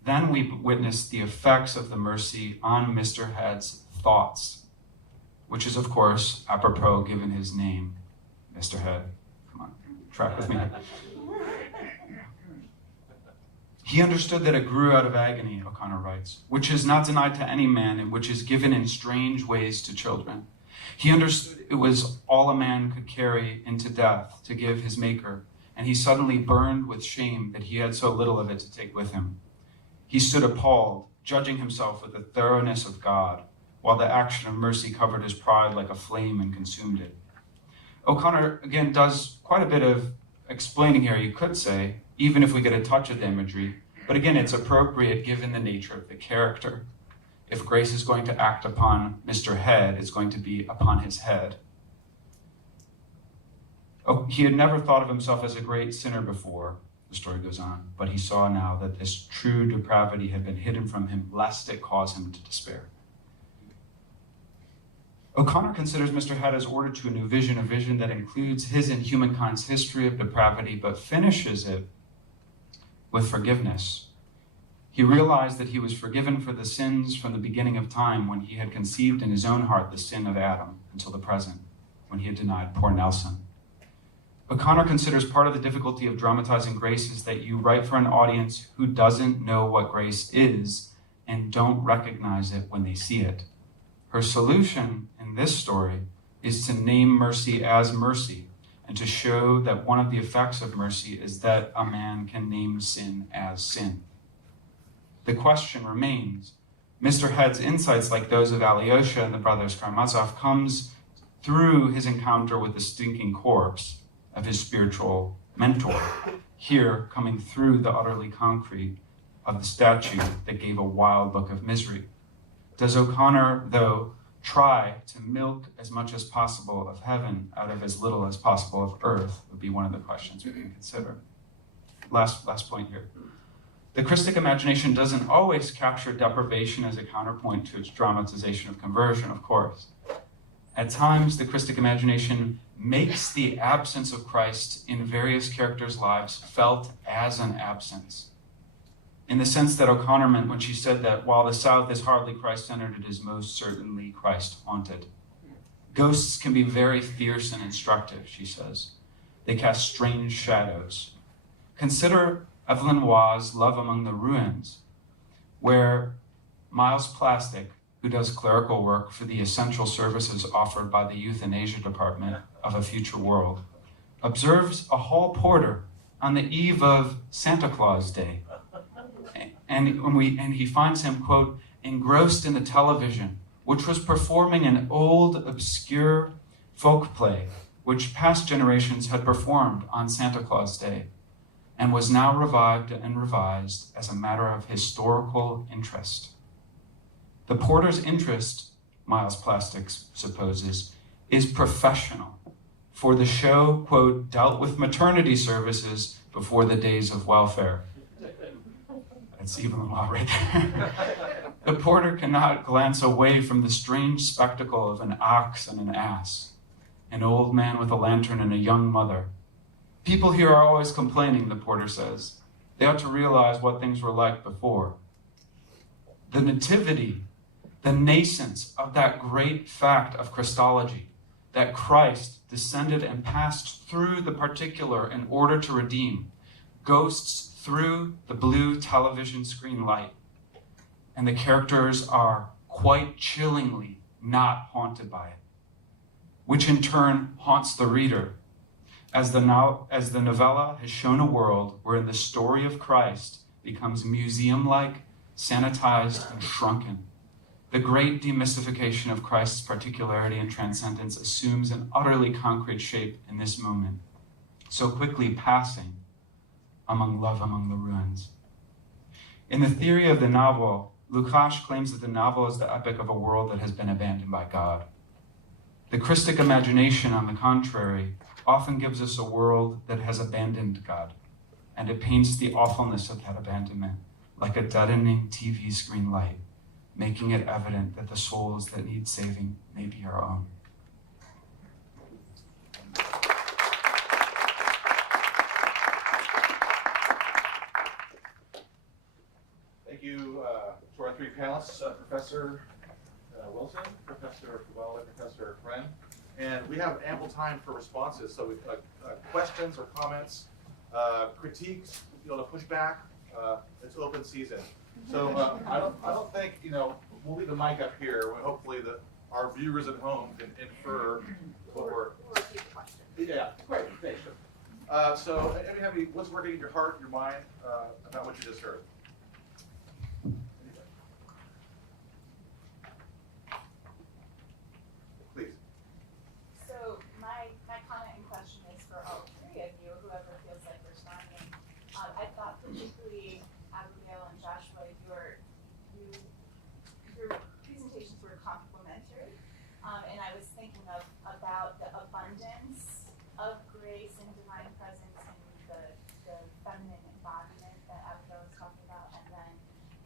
then we witness the effects of the mercy on Mr. Head's thoughts, which is, of course, apropos given his name, Mr. Head. Come on, track with me. He understood that it grew out of agony, O'Connor writes, which is not denied to any man and which is given in strange ways to children. He understood it was all a man could carry into death to give his maker, and he suddenly burned with shame that he had so little of it to take with him. He stood appalled, judging himself with the thoroughness of God, while the action of mercy covered his pride like a flame and consumed it. O'Connor, again, does quite a bit of explaining here, you could say, even if we get a touch of the imagery. But again, it's appropriate given the nature of the character. If grace is going to act upon Mr. Head, it's going to be upon his head. Oh, he had never thought of himself as a great sinner before, the story goes on, but he saw now that this true depravity had been hidden from him, lest it cause him to despair. O'Connor considers Mr. Head as ordered to a new vision, a vision that includes his and humankind's history of depravity, but finishes it with forgiveness. He realized that he was forgiven for the sins from the beginning of time when he had conceived in his own heart the sin of Adam until the present, when he had denied poor Nelson. O'Connor considers part of the difficulty of dramatizing grace is that you write for an audience who doesn't know what grace is and don't recognize it when they see it. Her solution in this story is to name mercy as mercy and to show that one of the effects of mercy is that a man can name sin as sin. The question remains, Mr. Head's insights, like those of Alyosha and the brothers Karamazov, comes through his encounter with the stinking corpse of his spiritual mentor, here coming through the utterly concrete of the statue that gave a wild look of misery. Does O'Connor, though, try to milk as much as possible of heaven out of as little as possible of earth would be one of the questions we can consider. Last point here. The Christic imagination doesn't always capture deprivation as a counterpoint to its dramatization of conversion, of course. At times, the Christic imagination makes the absence of Christ in various characters' lives felt as an absence. In the sense that O'Connor meant when she said that while the South is hardly Christ-centered, it is most certainly Christ-haunted. Ghosts can be very fierce and instructive, she says. They cast strange shadows. Consider Evelyn Waugh's Love Among the Ruins, where Miles Plastic, who does clerical work for the essential services offered by the euthanasia department of a future world, observes a hall porter on the eve of Santa Claus Day. And he finds him, quote, engrossed in the television, which was performing an old, obscure folk play, which past generations had performed on Santa Claus Day, and was now revived and revised as a matter of historical interest. The porter's interest, Miles Plastics supposes, is professional, for the show, quote, dealt with maternity services before the days of welfare. That's even a lot right there. The porter cannot glance away from the strange spectacle of an ox and an ass, an old man with a lantern and a young mother. People here are always complaining, the porter says. They ought to realize what things were like before. The nativity, the nascence of that great fact of Christology, that Christ descended and passed through the particular in order to redeem, ghosts through the blue television screen light. And the characters are quite chillingly not haunted by it, which in turn haunts the reader, as the novella has shown a world wherein the story of Christ becomes museum-like, sanitized, and shrunken. The great demystification of Christ's particularity and transcendence assumes an utterly concrete shape in this moment, so quickly passing among the ruins. In the theory of the novel, Lukács claims that the novel is the epic of a world that has been abandoned by God. The Christic imagination, on the contrary, often gives us a world that has abandoned God, and it paints the awfulness of that abandonment like a deadening TV screen light, making it evident that the souls that need saving may be our own. Thank you to our three panelists, Professor Wilson, Professor Favale, Professor Hren. And we have ample time for responses. So questions or comments, critiques, to push back. It's open season. So I don't think, we'll leave the mic up here. Hopefully our viewers at home can infer what we're. Yeah, great, thanks. So what's working in your heart, your mind about what you just heard? Please. So my comment and question is for all three of you, whoever feels like responding. I thought particularly Abigail and Joshua, your presentations were complementary, and I was thinking about the abundance of grace and divine presence in the feminine embodiment that Abigail was talking about, and then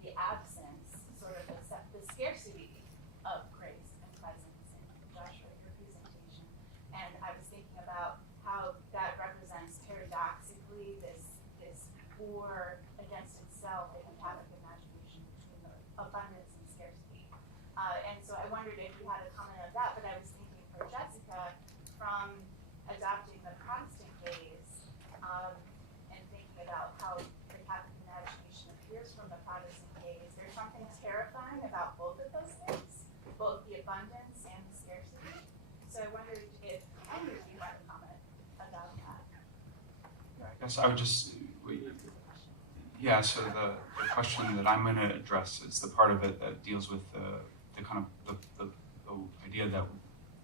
the absence, sort of the scarcity of grace and presence in Joshua, your presentation. And I was thinking about how that represents paradoxically this war against itself in the Catholic imagination between the abundance and scarcity. And so I wondered if you had a comment on that, but I was thinking for Jessica, from adopting the Protestant gaze and thinking about how the Catholic imagination appears from the Protestant gaze, there's something terrifying about both of those things, both the abundance and the scarcity. So I wondered if any of you had a comment about that. I guess I would just, so the question that I'm going to address is the part of it that deals with the kind of the idea that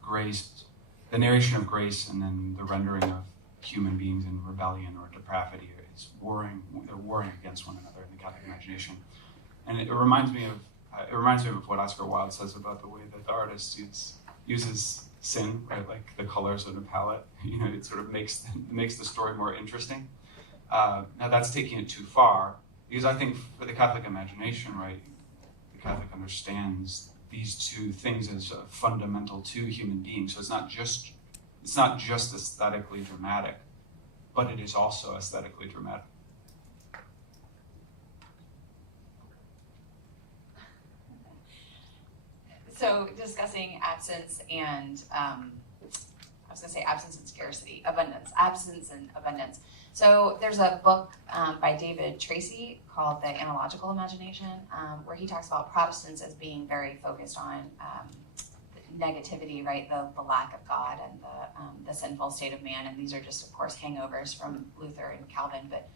grace, the narration of grace, and then the rendering of human beings in rebellion or depravity is they're warring against one another in the Catholic imagination. And it reminds me of what Oscar Wilde says about the way that the artist uses sin, right? Like the colors on a palette, it sort of makes the story more interesting. Now that's taking it too far, because I think for the Catholic imagination, right, the Catholic understands these two things as fundamental to human beings. So it's not just aesthetically dramatic, but it is also aesthetically dramatic. So discussing absence and absence and scarcity, absence and abundance. So there's a book by David Tracy called The Analogical Imagination, where he talks about Protestants as being very focused on negativity, right? The lack of God and the sinful state of man. And these are just, of course, hangovers from Luther and Calvin. But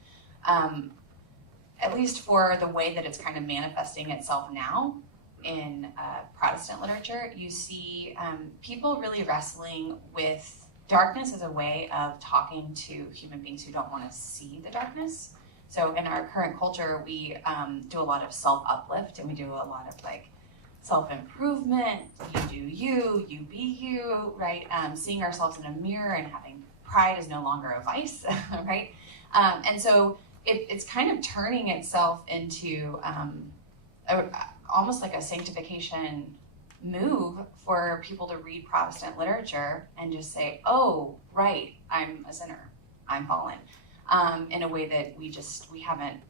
at least for the way that it's kind of manifesting itself now in Protestant literature, you see people really wrestling with darkness as a way of talking to human beings who don't want to see the darkness. So in our current culture, we do a lot of self-uplift, and we do a lot of self-improvement. You do you be you, right? Seeing ourselves in a mirror and having pride is no longer a vice, right? And so it's kind of turning itself into almost like a sanctification move for people to read Protestant literature and just say, oh, right, I'm a sinner, I'm fallen, in a way that we haven't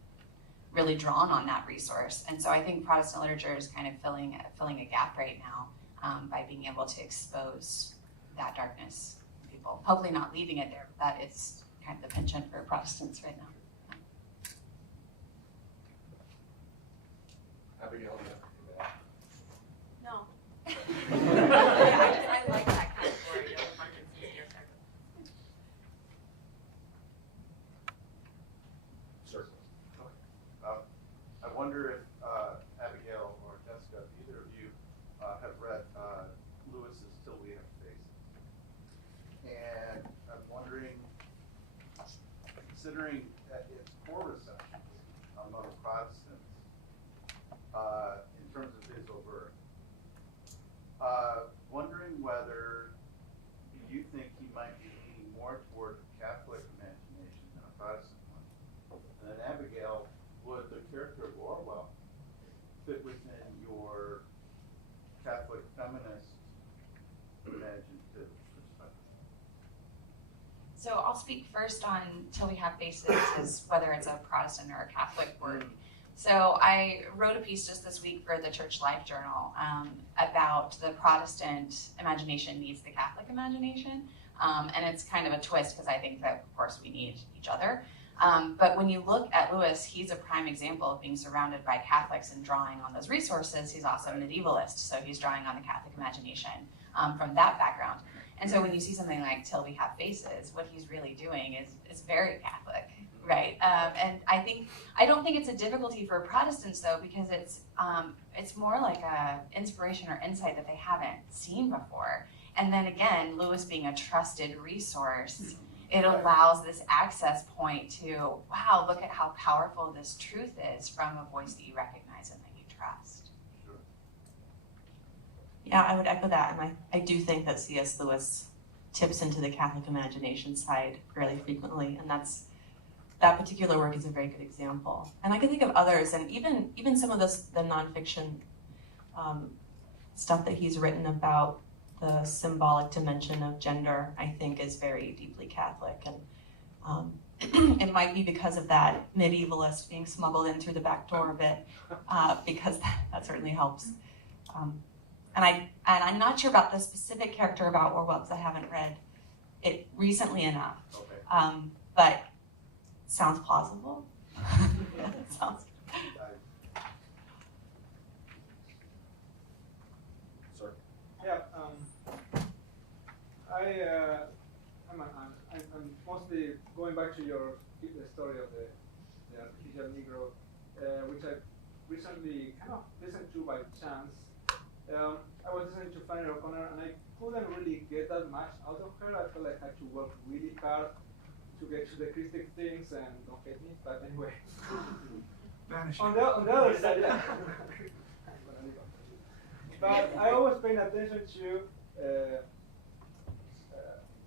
really drawn on that resource. And so I think Protestant literature is kind of filling a gap right now by being able to expose that darkness to people. Hopefully not leaving it there, but that is kind of the penchant for Protestants right now. Abigail, No. I like that category of abundance and scarcity. certainly. I wonder if Abigail or Jessica, if either of you have read Lewis's Till We Have Faces. And I'm wondering, considering that its poor reception among Protestants in terms of his overt, wondering whether you think he might be leaning more toward a Catholic imagination than a Protestant one. And then Abigail, would the character of Orwell fit within your Catholic feminist imaginative perspective? So I'll speak first on Till We Have Faces, as whether it's a Protestant or a Catholic work. So I wrote a piece just this week for the Church Life Journal about the Protestant imagination needs the Catholic imagination. And it's kind of a twist because I think that, of course, we need each other. But when you look at Lewis, he's a prime example of being surrounded by Catholics and drawing on those resources. He's also a medievalist, so he's drawing on the Catholic imagination from that background. And so when you see something like Till We Have Faces, what he's really doing is very Catholic, right? And I don't think it's a difficulty for Protestants though, because it's more like a inspiration or insight that they haven't seen before. And then again, Lewis being a trusted resource, it allows this access point to, wow, look at how powerful this truth is from a voice that you recognize and that you trust. Sure. Yeah, I would echo that, and I do think that C.S. Lewis tips into the Catholic imagination side fairly frequently, and that particular work is a very good example. And I can think of others, and even some of the nonfiction stuff that he's written about the symbolic dimension of gender, I think, is very deeply Catholic, and it might be because of that medievalist being smuggled in through the back door a bit, because that certainly helps. And I'm not sure about the specific character about Orwell because I haven't read it recently enough. Okay. But sounds plausible. Sounds. Sir. Yeah, I'm mostly going back to the story of the artificial Negro, which I recently kind of listened to by chance. I was listening to Flannery and I couldn't really get that much out of her. I felt like I had to work really hard to get to the Christic things, and don't hate me, but anyway. On the other side, yeah. But I always paying attention to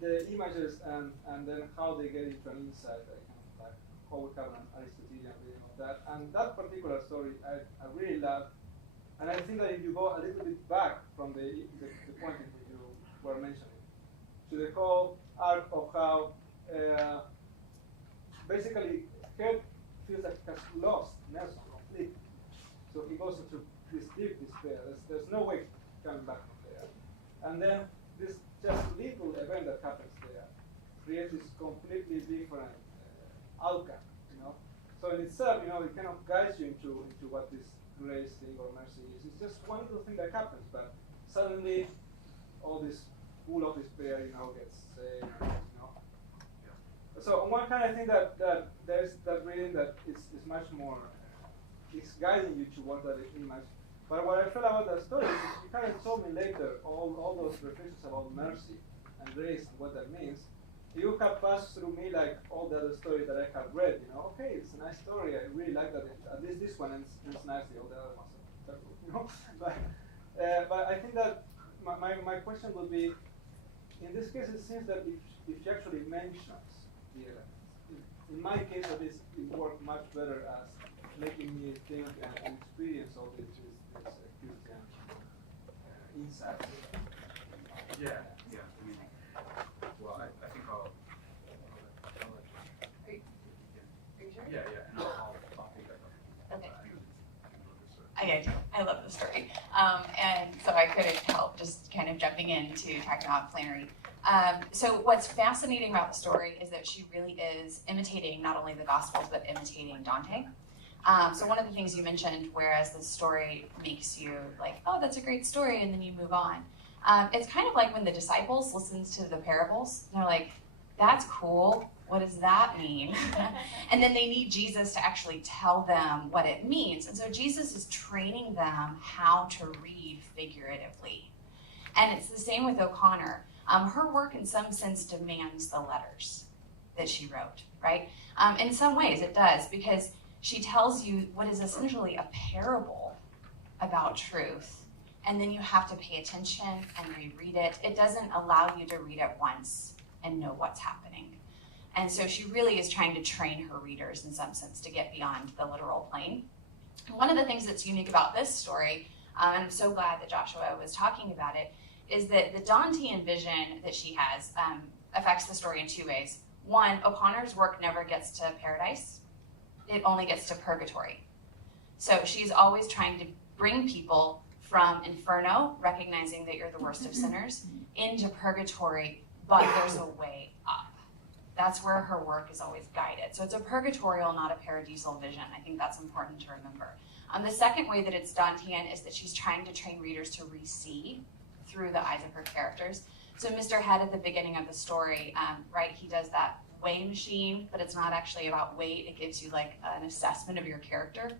the images and then how they get into an insight, like how we have an Aristotelian reading of that. And that particular story I really love. And I think that if you go a little bit back from the point that you were mentioning, to the whole arc of how basically Hren feels like he has lost Nelson completely. So he goes into this deep despair. There's no way coming back from there. And then this just little event that happens there creates this completely different outcome, you know. So in itself, you know, it kind of guides you into what this grace thing or mercy is. It's just one little thing that happens, but suddenly all this pool of despair, you know, gets saved, you know. So on one hand, I think that there's that reading that is much more, it's guiding you towards that image. But what I felt about that story is you kind of told me later all those reflections about mercy and grace and what that means. You have passed through me like all the other stories that I have read, you know, okay, it's a nice story, I really like that, at least this one ends nicely, all the other ones are terrible, you know. But I think that my question would be, in this case it seems that if she actually mentions the elements, in my case at least it worked much better as making me think and experience all this Christian insights. Yeah. I mean, well, I think I'll Are you sure? yeah, and I'll pick that up. Okay. I love the story. And so I couldn't help just kind of jumping in to talk about Flannery. So what's fascinating about the story is that she really is imitating not only the Gospels, but imitating Dante. So one of the things you mentioned, whereas the story makes you like, oh, that's a great story, and then you move on. It's kind of like when the disciples listens to the parables, and they're like, that's cool. What does that mean? And then they need Jesus to actually tell them what it means. And so Jesus is training them how to read figuratively. And it's the same with O'Connor. Her work in some sense demands the letters that she wrote, right? In some ways it does, because she tells you what is essentially a parable about truth. And then you have to pay attention and reread it. It doesn't allow you to read it once and know what's happening. And so she really is trying to train her readers in some sense to get beyond the literal plane. One of the things that's unique about this story, and I'm so glad that Joshua was talking about it, is that the Dantean vision that she has affects the story in two ways. One, O'Connor's work never gets to paradise. It only gets to purgatory. So she's always trying to bring people from inferno, recognizing that you're the worst of sinners, into purgatory, but there's a way up. That's where her work is always guided. So it's a purgatorial, not a paradisal vision. I think that's important to remember. The second way that it's Dantean is that she's trying to train readers to re-see through the eyes of her characters. So Mr. Head at the beginning of the story, right, he does that weigh machine, but it's not actually about weight. It gives you like an assessment of your character.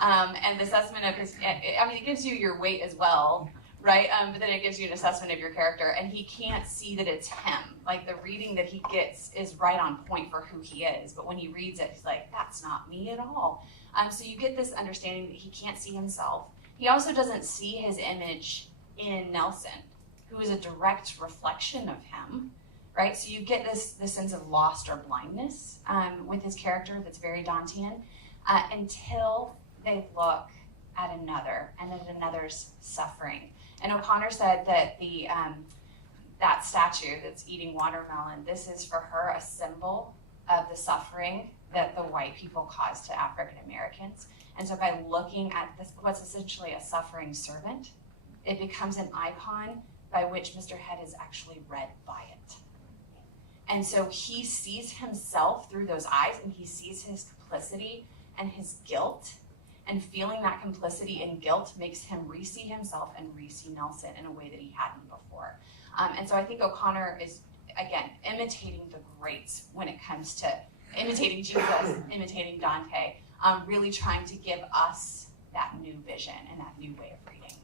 And the assessment of his, it gives you your weight as well, right? But then it gives you an assessment of your character, and he can't see that it's him. Like the reading that he gets is right on point for who he is, but when he reads it, he's like, that's not me at all. So you get this understanding that he can't see himself. He also doesn't see his image in Nelson, who is a direct reflection of him, right? So you get this sense of lost or blindness with his character that's very Dantean until they look at another and at another's suffering. And O'Connor said that that statue that's eating watermelon, this is for her a symbol of the suffering that the white people caused to African Americans. And so by looking at this, what's essentially a suffering servant, it becomes an icon by which Mr. Head is actually read by it. And so he sees himself through those eyes, and he sees his complicity and his guilt. And feeling that complicity and guilt makes him re-see himself and re-see Nelson in a way that he hadn't before. And so I think O'Connor is, again, imitating the greats when it comes to imitating Jesus, imitating Dante, really trying to give us that new vision and that new way of reading.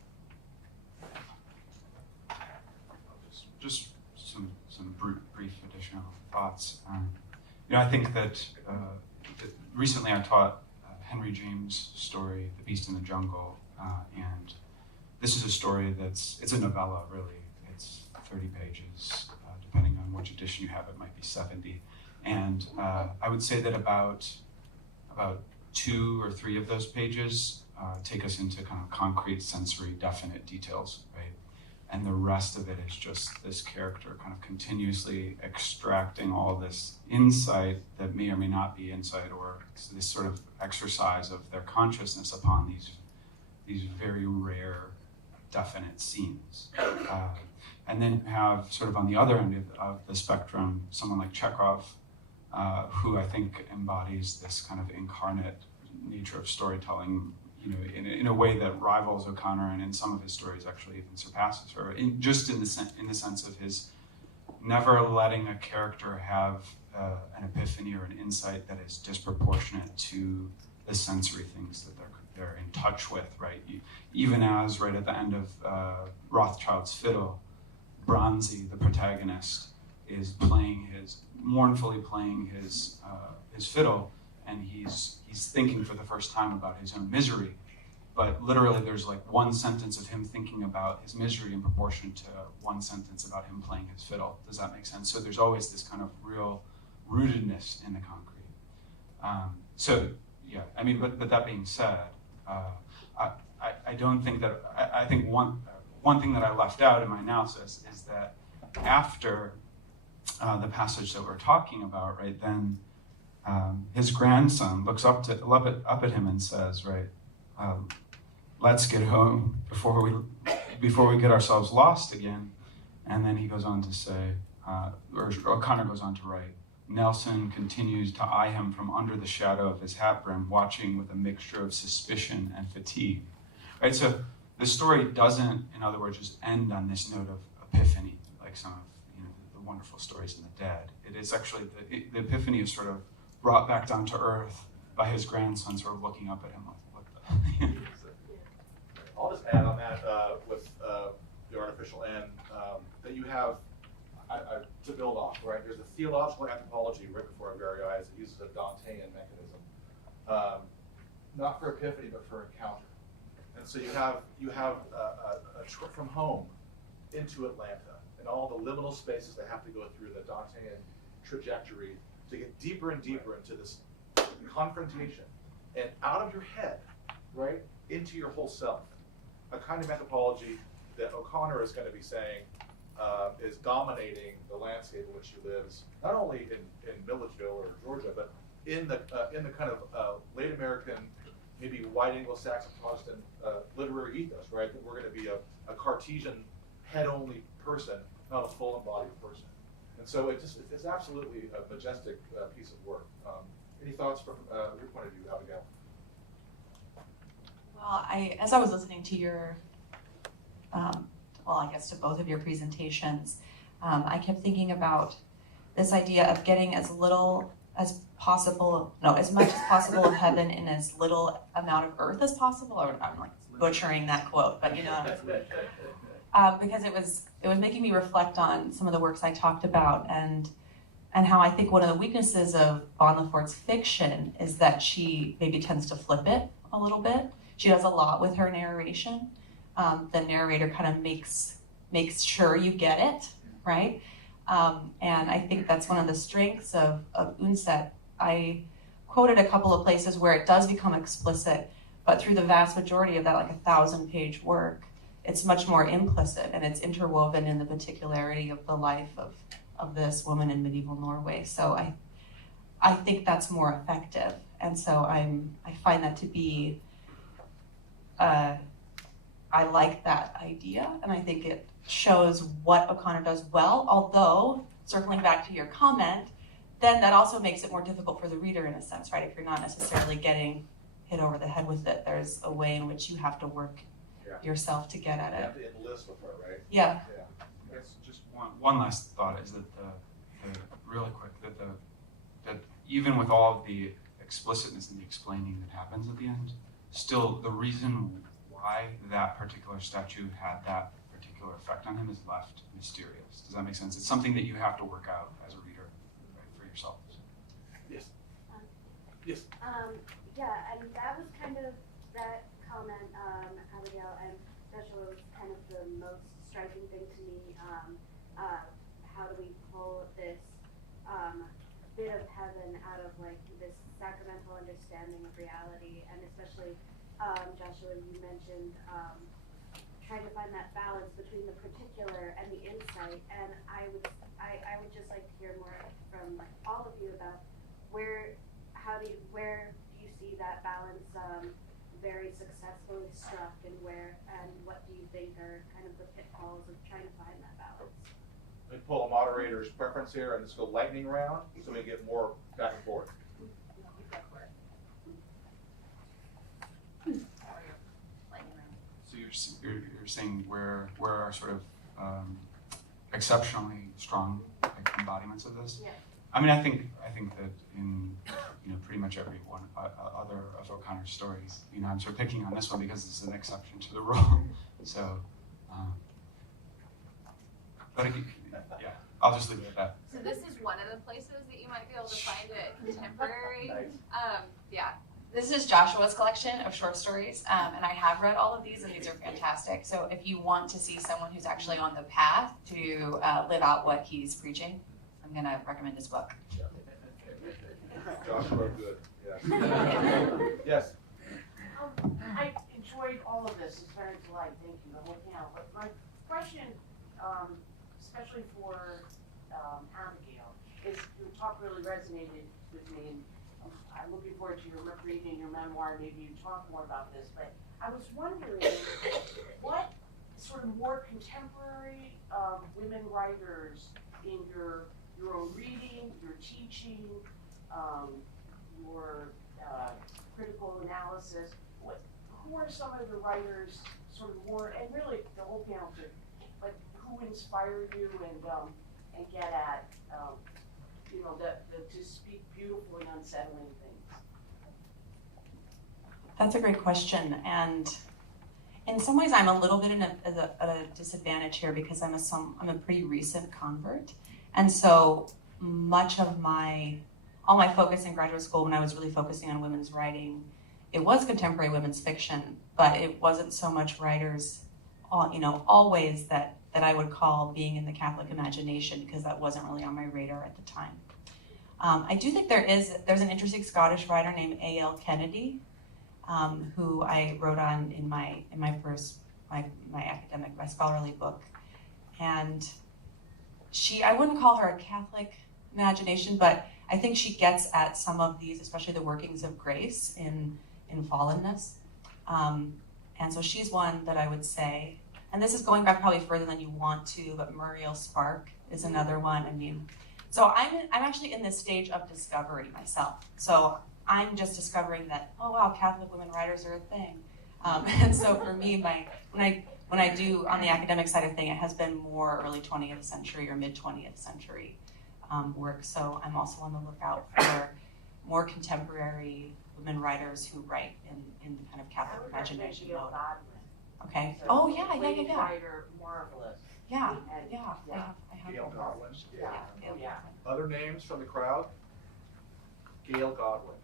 Just some brief additional thoughts. I think that recently I taught Henry James' story, The Beast in the Jungle, and this is a story it's a novella, really. It's 30 pages, depending on which edition you have, it might be 70. And I would say that about 2 or 3 of those pages take us into kind of concrete, sensory, definite details, right? And the rest of it is just this character kind of continuously extracting all this insight that may or may not be insight, or this sort of exercise of their consciousness upon these very rare, definite scenes. And then have sort of on the other end of the spectrum, someone like Chekhov, who I think embodies this kind of incarnate nature of storytelling, in a way that rivals O'Connor, and in some of his stories actually even surpasses her, in the sense of his never letting a character have an epiphany or an insight that is disproportionate to the sensory things that they're in touch with, right? Even as right at the end of Rothschild's Fiddle, Bronzy, the protagonist, is mournfully playing his fiddle, and he's thinking for the first time about his own misery. But literally there's like one sentence of him thinking about his misery in proportion to one sentence about him playing his fiddle. Does that make sense? So there's always this kind of real rootedness in the concrete. So Yeah, I mean, but that being said, I don't think that, I think one thing that I left out in my analysis is that after the passage that we're talking about, right, then his grandson looks up at him and says, right, let's get home before we get ourselves lost again. And then he goes on to say, or O'Connor goes on to write, Nelson continues to eye him from under the shadow of his hat brim, watching with a mixture of suspicion and fatigue. Right, so the story doesn't, in other words, just end on this note of epiphany, like some of the wonderful stories in the dead. It is actually, the epiphany is sort of brought back down to earth by his grandson sort of looking up at him like, what the... I'll just add on that with the artificial end, that you have, to build off, right? There's a theological anthropology right before our very eyes that uses a Dantean mechanism, not for epiphany, but for encounter. And so you have a trip from home into Atlanta and all the liminal spaces that have to go through the Dantean trajectory to get deeper and deeper into this confrontation and out of your head, right, into your whole self. A kind of anthropology that O'Connor is going to be saying is dominating the landscape in which she lives, not only in Milledgeville or Georgia, but in the kind of late American, maybe white Anglo-Saxon Protestant literary ethos, right? That we're going to be a Cartesian head-only person, not a full embodied person. And so it's absolutely a majestic piece of work. Any thoughts from your point of view, Abigail? Well, as I was listening to your, I guess to both of your presentations, I kept thinking about this idea of getting as little as possible, as much as possible of heaven in as little amount of earth as possible. Or I'm like butchering that quote, but because it was making me reflect on some of the works I talked about and how I think one of the weaknesses of von Lefort's fiction is that she maybe tends to flip it a little bit. She does a lot with her narration. The narrator kind of makes sure you get it, right? And I think that's one of the strengths of Unset. I quoted a couple of places where it does become explicit, but through the vast majority of that, like 1,000-page work, it's much more implicit and it's interwoven in the particularity of the life of this woman in medieval Norway. So I think that's more effective. And so I find that to be, I like that idea, and I think it shows what O'Connor does well, although, circling back to your comment, then that also makes it more difficult for the reader in a sense, right? If you're not necessarily getting hit over the head with it, there's a way in which you have to work yourself to get at it. You have to enlist with her, right? Yeah. I guess just one last thought is that really quick, that even with all of the explicitness and the explaining that happens at the end, still the reason why that particular statue had that particular effect on him is left mysterious. Does that make sense? It's something that you have to work out as a reader, right, for yourself. Yes. Yes. Yeah, and that was kind of that comment, Abigail and Joshua, was kind of the most striking thing to me. How do we pull this bit of heaven out of like this sacramental understanding of reality, and especially Joshua, you mentioned trying to find that balance between the particular and the insight, and I would just like to hear more from like all of you about where do you see that balance very successfully struck, and what do you think are kind of the pitfalls of trying to find that balance? Let me pull a moderator's preference here and just go lightning round so we get more back and forth. So you're saying where are sort of exceptionally strong embodiments of this? Yeah. I mean, I think that in pretty much every one other of O'Connor's stories, I'm sort of picking on this one because it's an exception to the rule. So, but yeah, I'll just leave it at that. So this is one of the places that you might be able to find it contemporary. Yeah. This is Joshua's collection of short stories, and I have read all of these, and these are fantastic. So if you want to see someone who's actually on the path to live out what he's preaching, I'm going to recommend his book. Joshua, good. Yeah. Yes. I enjoyed all of this. It's very polite. Thank you. The whole panel. But my question, especially for Abigail, is your talk really resonated with me. And I'm looking forward to your reading your memoir. Maybe you talk more about this. But I was wondering what sort of more contemporary women writers in your own reading, your teaching, your critical analysis. Who are some of the writers, sort of more, and really the whole panel, like who inspired you and get at, to speak beautiful and unsettling things? That's a great question, and in some ways I'm a little bit at a disadvantage here because I'm a pretty recent convert, and so much of all my focus in graduate school when I was really focusing on women's writing, it was contemporary women's fiction, but it wasn't so much writers, always that I would call being in the Catholic imagination, because that wasn't really on my radar at the time. I do think there's an interesting Scottish writer named A.L. Kennedy, who I wrote on in my scholarly book, and I wouldn't call her a Catholic imagination, but I think she gets at some of these, especially the workings of grace in fallenness. And so she's one that I would say, and this is going back probably further than you want to, but Muriel Spark is another one. I mean, so I'm actually in this stage of discovery myself. So I'm just discovering that, oh wow, Catholic women writers are a thing. And so for me, when I do on the academic side of thing, it has been more early 20th century or mid 20th century work. So I'm also on the lookout for more contemporary women writers who write in the kind of Catholic imagination mode. Okay. So Oh yeah. Writer, marvelous. Yeah. And, Yeah. I have Gail Godwin. Yeah. Other names from the crowd? Gail Godwin.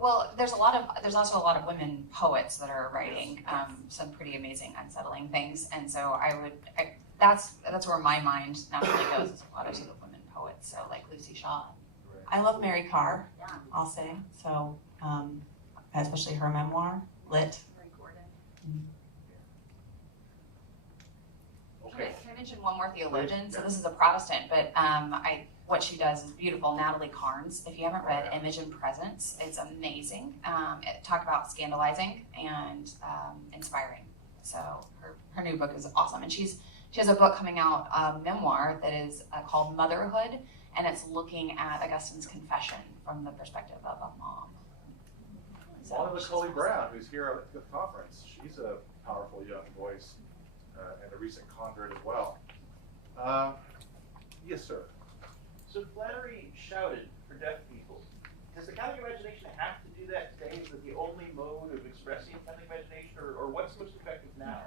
Well, there's also a lot of women poets that are writing some pretty amazing, unsettling things, and so that's where my mind naturally goes. Is a lot of sort of women poets, so like Lucy Shaw. I love Mary Carr. I'll say so, especially her memoir, Lit. Okay. Can I mention one more theologian? So this is a Protestant, but what she does is beautiful. Natalie Carnes. If you haven't read Image and Presence, it's amazing. Talk about scandalizing and inspiring. So her new book is awesome, and she has a book coming out, a memoir that is called Motherhood, and it's looking at Augustine's confession from the perspective of a mom. So Monica Cully Brown, who's here at the conference, she's a powerful young voice and a recent convert as well. Yes, sir. So Flannery shouted for deaf people. Does the Catholic imagination have to do that today? Is it the only mode of expressing Catholic imagination, or what's most effective now?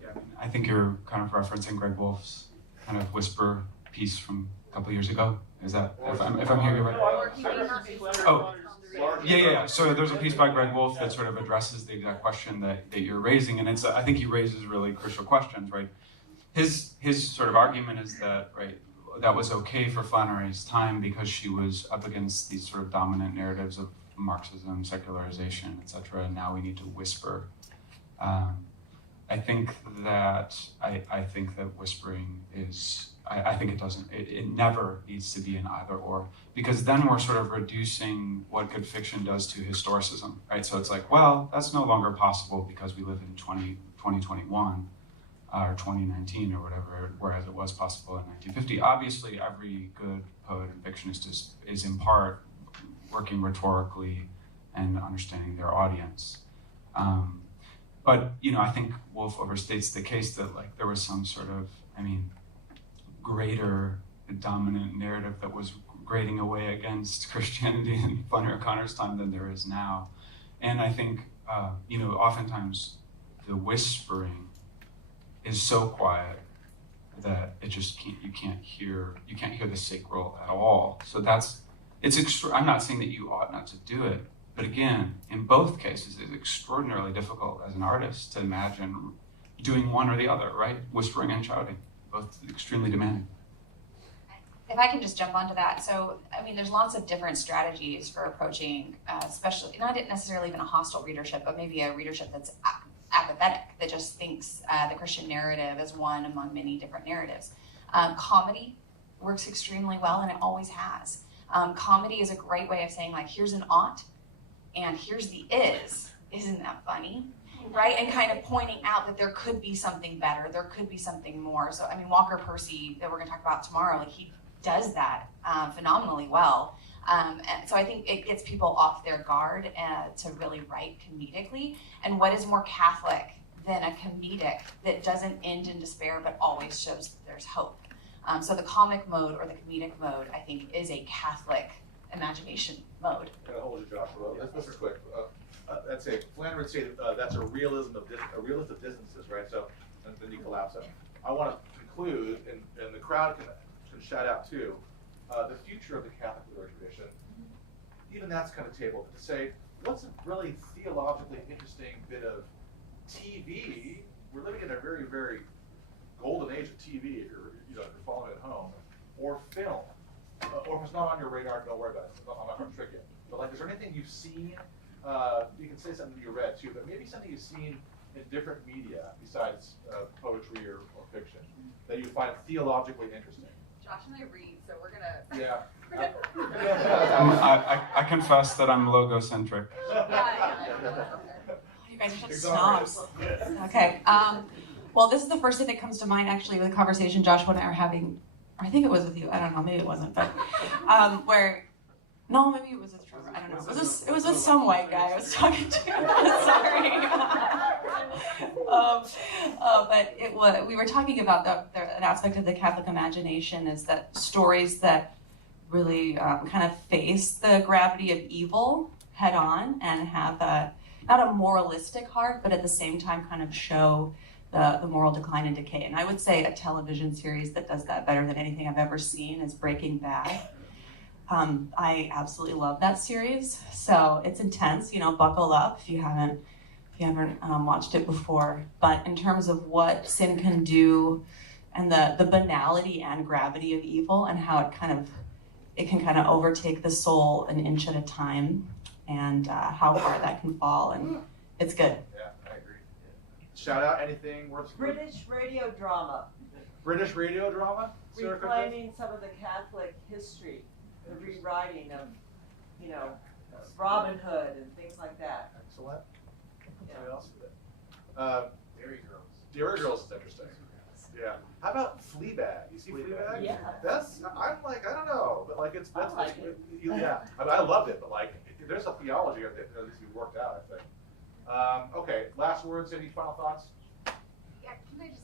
Yeah, I think you're kind of referencing Greg Wolf's kind of whisper piece from a couple of years ago. Is that, if I'm hearing you right? Oh, yeah. So there's a piece by Greg Wolf that sort of addresses the exact question that you're raising, and I think he raises really crucial questions, right? His sort of argument is that, right, that was okay for Flannery's time because she was up against these sort of dominant narratives of Marxism, secularization, etc. And now we need to whisper. I think that whispering is. I think it doesn't. It never needs to be an either or, because then we're sort of reducing what good fiction does to historicism, right? So it's like, well, that's no longer possible because we live in 2021 or 2019 or whatever, whereas it was possible in 1950. Obviously, every good poet and fictionist is in part working rhetorically and understanding their audience. But I think Wolf overstates the case that like there was some sort of, greater dominant narrative that was grating away against Christianity in Flannery O'Connor's time than there is now. And I think, oftentimes the whispering is so quiet that it just you can't hear the sacral at all. So I'm not saying that you ought not to do it, but again, in both cases, it's extraordinarily difficult as an artist to imagine doing one or the other, right? Whispering and shouting, both extremely demanding. If I can just jump onto that. So, I mean, there's lots of different strategies for approaching, especially, not necessarily even a hostile readership, but maybe a readership that's apathetic, that just thinks the Christian narrative is one among many different narratives. Comedy works extremely well, and it always has. Comedy is a great way of saying, like, here's an ought, and here's the is. Isn't that funny? Right? And kind of pointing out that there could be something better, there could be something more. So, I mean, Walker Percy, that we're going to talk about tomorrow, like, he does that phenomenally well. And so I think it gets people off their guard to really write comedically. And what is more Catholic than a comedic that doesn't end in despair but always shows that there's hope? So the comic mode or the comedic mode, I think, is a Catholic imagination mode. Can I hold you, Joshua? This is quick. Let's say Flannery would say that's a realism of distances, right? So, and then you collapse it. I want to conclude, and the crowd can shout out too, the future of the Catholic literary tradition. Even that's kind of tabled to say, what's a really theologically interesting bit of TV? We're living in a very, very golden age of TV. If you're following at home, or film, or if it's not on your radar, don't worry about it. I'm not going to trick you. But like, is there anything you've seen? You can say something you read too, but maybe something you've seen in different media besides poetry or fiction that you find theologically interesting. Josh and I read, so we're gonna. Yeah. I confess that I'm logocentric. You guys are such snobs. Okay. Well, this is the first thing that comes to mind, actually, with a conversation Joshua and I are having. I think it was with you. I don't know. Maybe it wasn't. But where. No, maybe it was with Trevor. I don't know. It was with some white guy I was talking to. Sorry. But it was. We were talking about an aspect of the Catholic imagination is that stories that really kind of face the gravity of evil head on and have not a moralistic heart, but at the same time kind of show the moral decline and decay. And I would say a television series that does that better than anything I've ever seen is Breaking Bad. I absolutely love that series. So it's intense, buckle up if you haven't watched it before. But in terms of what sin can do and the banality and gravity of evil and how it can kind of overtake the soul an inch at a time and how far that can fall, and it's good. Yeah, I agree. Shout out anything worth British radio drama. British radio drama? Reclaiming some of the Catholic history, the rewriting of, Robin Hood and things like that. Excellent. Yeah. What else? Dairy Girls. Dairy Girls is interesting. Yeah. How about Fleabag? You see Fleabag? Yeah. I'm like, I don't know, but like it's I like it. Yeah. I loved it, but like there's a theology that needs to be worked out, I think. Okay, last words, any final thoughts? Yeah, can I just,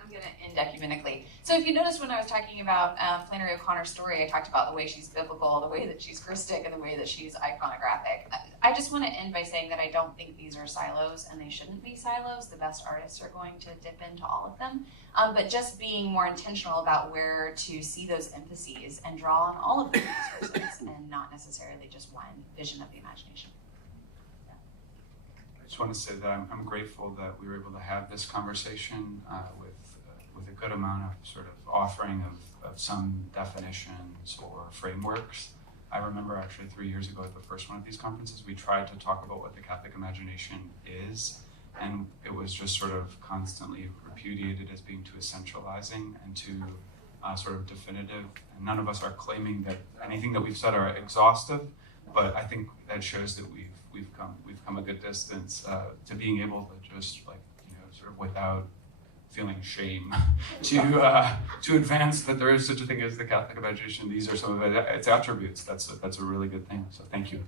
I'm going to end ecumenically. So if you noticed when I was talking about Flannery O'Connor's story, I talked about the way she's biblical, the way that she's Christic, and the way that she's iconographic. I just want to end by saying that I don't think these are silos, and they shouldn't be silos. The best artists are going to dip into all of them. But just being more intentional about where to see those emphases and draw on all of the resources and not necessarily just one vision of the imagination. I just want to say that I'm grateful that we were able to have this conversation with a good amount of sort of offering of some definitions or frameworks. I remember actually 3 years ago at the first one of these conferences, we tried to talk about what the Catholic imagination is, and it was just sort of constantly repudiated as being too essentializing and too sort of definitive. And none of us are claiming that anything that we've said are exhaustive, but I think that shows that we've come a good distance to being able to just sort of without feeling shame to advance that there is such a thing as the Catholic imagination. These are some of its attributes. That's a really good thing. So thank you.